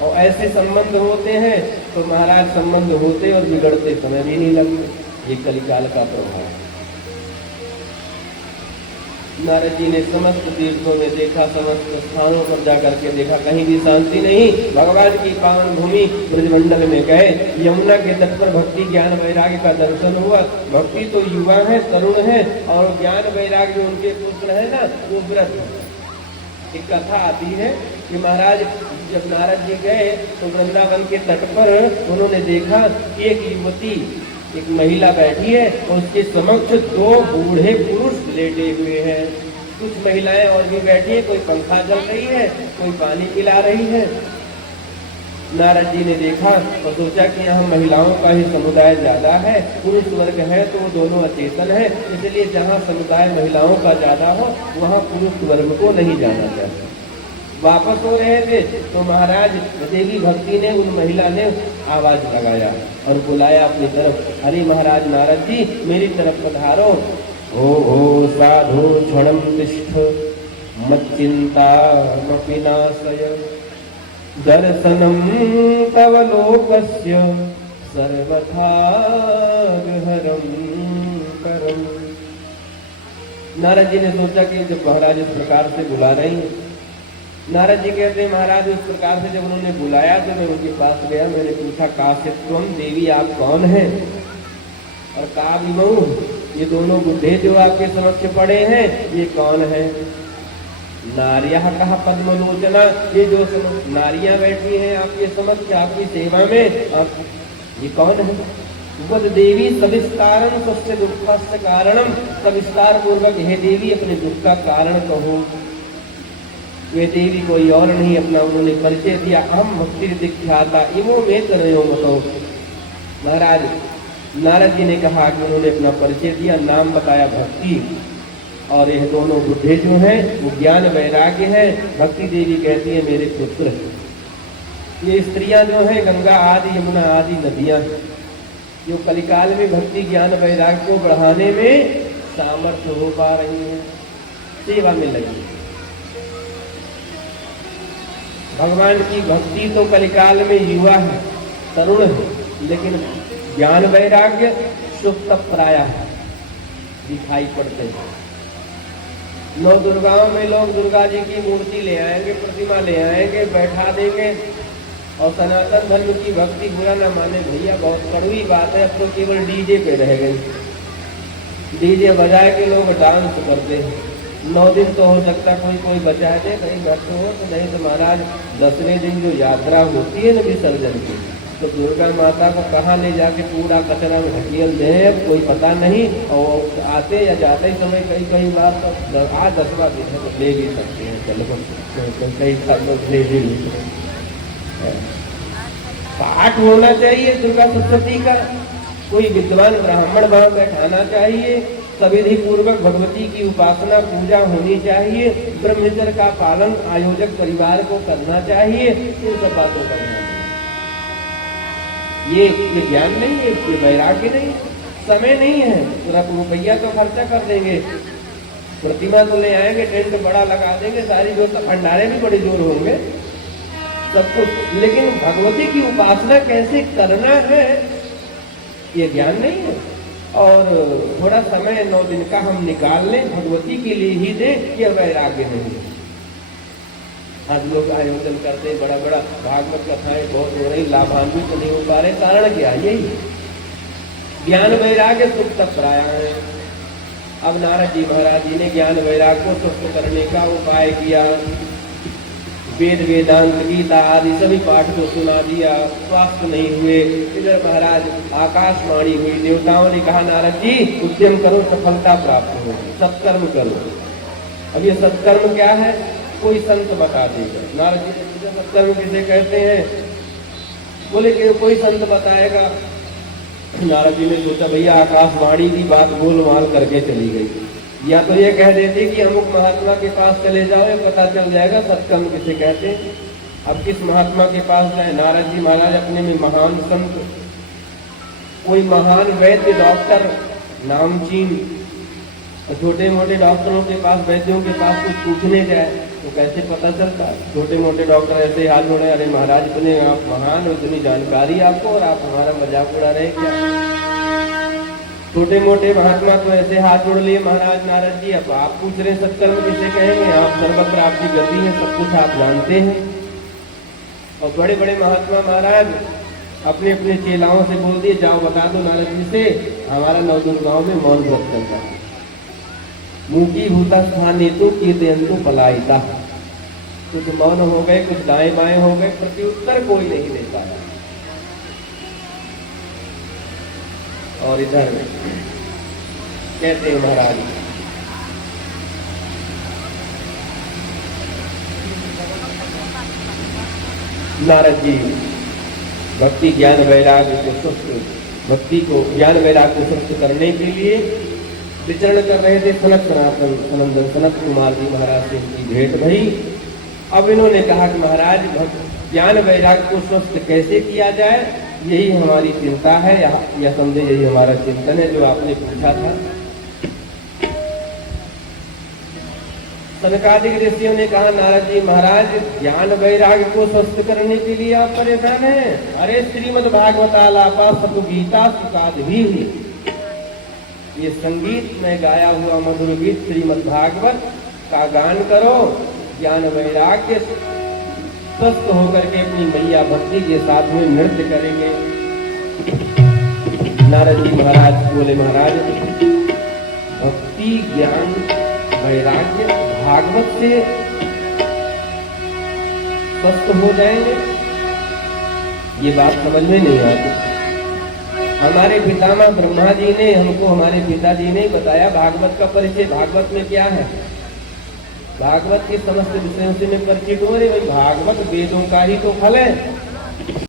और ऐसे संबंध होते हैं तो महाराज संबंध होते और बिगड़ते समय भी नहीं लगते। ये कलिकाल का प्रभाव है। नारद जी ने समस्त तीर्थों में देखा, समस्त स्थानों पर जाकर के देखा, कहीं भी शांति नहीं। भगवान की पावन भूमि ब्रजमंडल में गए, यमुना के तट पर भक्ति ज्ञान वैराग्य का दर्शन हुआ। भक्ति तो युवा है, तरुण है, और ज्ञान वैराग्य उनके पुत्र है ना, वो व्रत। एक कथा आती है कि महाराज जब नारद जी गए तो वृंदावन के तट पर उन्होंने देखा कि एक युवती, एक महिला बैठी है और उसके समक्ष दो बूढ़े पुरुष लेटे हुए हैं। कुछ महिलाएं और भी बैठी हैं, कोई पंखा चल रही है, कोई पानी पिला रही है। नारद जी ने देखा और सोचा कि यहाँ महिलाओं का ही समुदाय ज्यादा है, पुरुष वर्ग है तो वो दोनों अचेतन है, इसलिए जहाँ समुदाय महिलाओं का ज्यादा हो वहाँ पुरुष वर्ग को नहीं जाना चाहिए। वापस हो रहे थे तो महाराज देवी भक्ति ने, उन महिला ने आवाज लगाया और बुलाया अपनी तरफ, अरे महाराज नारद जी मेरी तरफ पधारो। ओ साधु क्षणम तिष्ठ मच्चिंता मपिनाशय दर्शनम तव लोकस्य सर्वथा हरम करम। नारद जी ने सोचा कि जब महाराज इस प्रकार से बुला रही हैं, नारद जी कहते हैं महाराज इस प्रकार से जब उन्होंने बुलाया तो मैं उनके पास गया, मैंने पूछा काश्यत्वम देवी आप कौन हैं, और का विमऊ ये दोनों बुद्धे जो आपके समक्ष पड़े हैं ये कौन है। नारिया कहा पद्मलोचना, ये जो नारियां बैठी हैं आपके समक्ष आपकी सेवा में, आप ये कौन है। वद देवी सविस्तारम स्वस्य दुखस्य कारणम, सविस्तार पूर्वक हे देवी अपने दुख का कारण कहो। वे देवी कोई और नहीं, अपना उन्होंने परिचय दिया, अहम भक्ति दीक्षाता इमो में तरयो मतो। महाराज नारद जी ने कहा कि उन्होंने अपना परिचय दिया, नाम बताया भक्ति, और यह दोनों बुद्धे जो हैं वो ज्ञान वैराग्य है। भक्ति देवी कहती है मेरे पुत्र हैं। ये स्त्रियां जो हैं गंगा आदि यमुना आदि नदियां हैं, जो कलिकाल में भक्ति ज्ञान वैराग्य को बढ़ाने में सामर्थ्य हो पा रही हैं, सेवा में लगी। भगवान की भक्ति तो कलिकाल में युवा है, तरुण है, लेकिन ज्ञान वैराग्य सुप्त प्राय दिखाई पड़ते हैं। नौ दुर्गाओं में लोग दुर्गा जी की मूर्ति ले आएंगे, प्रतिमा ले आएंगे, बैठा देंगे, और सनातन धर्म की भक्ति बुरा ना माने भैया, बहुत कड़वी बात है, अब तो केवल डीजे पे रह गई। डीजे बजा के लोग डांस करते हैं। 9 दिन तो हो सकता कोई बचा दे, कहीं घर तो हो, तो नहीं तो महाराज 10वें दिन जो यात्रा होती है ना विसर्जन की, तो दुर्गा माता को कहाँ ले जाके पूरा कचरा में ढकेल दे कोई पता नहीं, और आते या जाते ही समय कई बार तो आज 10वां दिन है तो ले भी सकते हैं, चलो कई साल ले भी पाठ होना चाहिए दुर्गा सप्तशती का, कोई विद्वान ब्राह्मण वहां बैठाना चाहिए, सविधि पूर्वक भगवती की उपासना पूजा होनी चाहिए, ब्रह्मचर्य का पालन आयोजक परिवार को करना चाहिए, इन सब बातों का ध्यान। ये ज्ञान नहीं है, ये वैराग्य नहीं, समय नहीं है, पूरा रुपया तो खर्चा कर देंगे, प्रतिमा तो ले आएंगे, टेंट बड़ा लगा देंगे, सारी जो भंडारे भी बड़े जोर होंगे सब कुछ, लेकिन भगवती की उपासना कैसे करना है ये ज्ञान नहीं है। और थोड़ा समय 9 दिन का हम निकाल लें, भगवती के लिए ही दें, यह वैराग्य नहीं है। आज लोग आयोजन करते बड़ा बड़ा भागवत कथाएं बहुत हो रही, लाभान्वित तो नहीं हो पा रहे, कारण क्या है? यही ज्ञान वैराग्य सुप्त प्राय है। अब नारद जी महाराज जी ने ज्ञान वैराग्य को सुप्त करने का उपाय किया, वेद वेदांत गीता आदि सभी पाठ को सुना दिया, स्वास्थ्य नहीं हुए। इधर महाराज आकाशवाणी हुई, देवताओं ने कहा नारद जी उद्यम करो, सफलता प्राप्त हो, सत्कर्म करो। अब ये सत्कर्म क्या है? कोई संत बता देगा। नारद जी ने पूछा सत्कर्म किसे कहते हैं? बोले कि कोई संत बताएगा। नारद जी ने सोचा भैया आकाशवाणी की बात गोलमाल करके चली गई, या तो ये कह देते कि अमुक महात्मा के पास चले जाओ, ये पता चल जाएगा सत्कर्म किसे कहते हैं। अब किस महात्मा के पास जाए? नारद जी महाराज अपने में महान संत, कोई महान वैद्य डॉक्टर नामचीन, छोटे मोटे डॉक्टरों के पास, वैद्यों के पास कुछ पूछने जाए तो कैसे पता चलता? छोटे मोटे डॉक्टर ऐसे हाथ जोड़े, अरे महाराज इतने आप महान हो, इतनी जानकारी आपको, और आप हमारा मजाक उड़ा रहे क्या? छोटे मोटे महात्मा तो ऐसे हाथ जोड़ लिए, महाराज नारद जी अब आप पूछ रहे सत्कर्म किसे कहेंगे, आप सर्वत्र आपकी गति है, सब कुछ आप जानते हैं। और बड़े बड़े महात्मा महाराज अपने अपने चेलाओं से बोल दिए, जाओ बता दो नारद जी से, हमारा नवदुर्गाओं में मौन व्रत चलता है, मुखी भूता स्थान हेतु कीर्तयन्तु पलायिता। कुछ मौन हो गए, कुछ दाएं बाएं हो गए, प्रत्युत्तर कोई नहीं देता है। और इधर कहते हैं महाराज, नारद जी भक्ति ज्ञान वैराग्य को स्वस्थ, भक्ति को ज्ञान वैराग्य को स्वस्थ करने के लिए विचरण कर रहे थे। सनत सनातन सनंदन सनत कुमार जी महाराज से इनकी भेंट भई। अब इन्होंने कहा कि महाराज ज्ञान वैराग्य को स्वस्थ कैसे किया जाए, यही हमारी चिंता है, या समझे यही हमारा चिंतन है जो आपने पूछा था। सनकादिक ऋषियों ने कहा, नारद जी महाराज ज्ञान वैराग्य को स्वस्थ करने के लिए आप परेशान हैं? अरे श्रीमद् भागवतालापा सतुगीता सुकाद भी, ये संगीत में गाया हुआ मधुर गीत श्रीमद् भागवत का गान करो, ज्ञान वैराग्य स्वस्थ होकर के अपनी मैया भक्ति के साथ में नृत्य करेंगे। नारद जी महाराज बोले, महाराज भक्ति ज्ञान वैराग्य भागवत से स्वस्थ हो जाएंगे, ये बात समझ में नहीं आती। हमारे पितामह ब्रह्मा जी ने हमको, हमारे पिताजी ने बताया भागवत का परिचय। भागवत में क्या है? भागवत के समस्त विषयों से मैं परिचित हूँ। भागवत वेदों का ही तो फल है।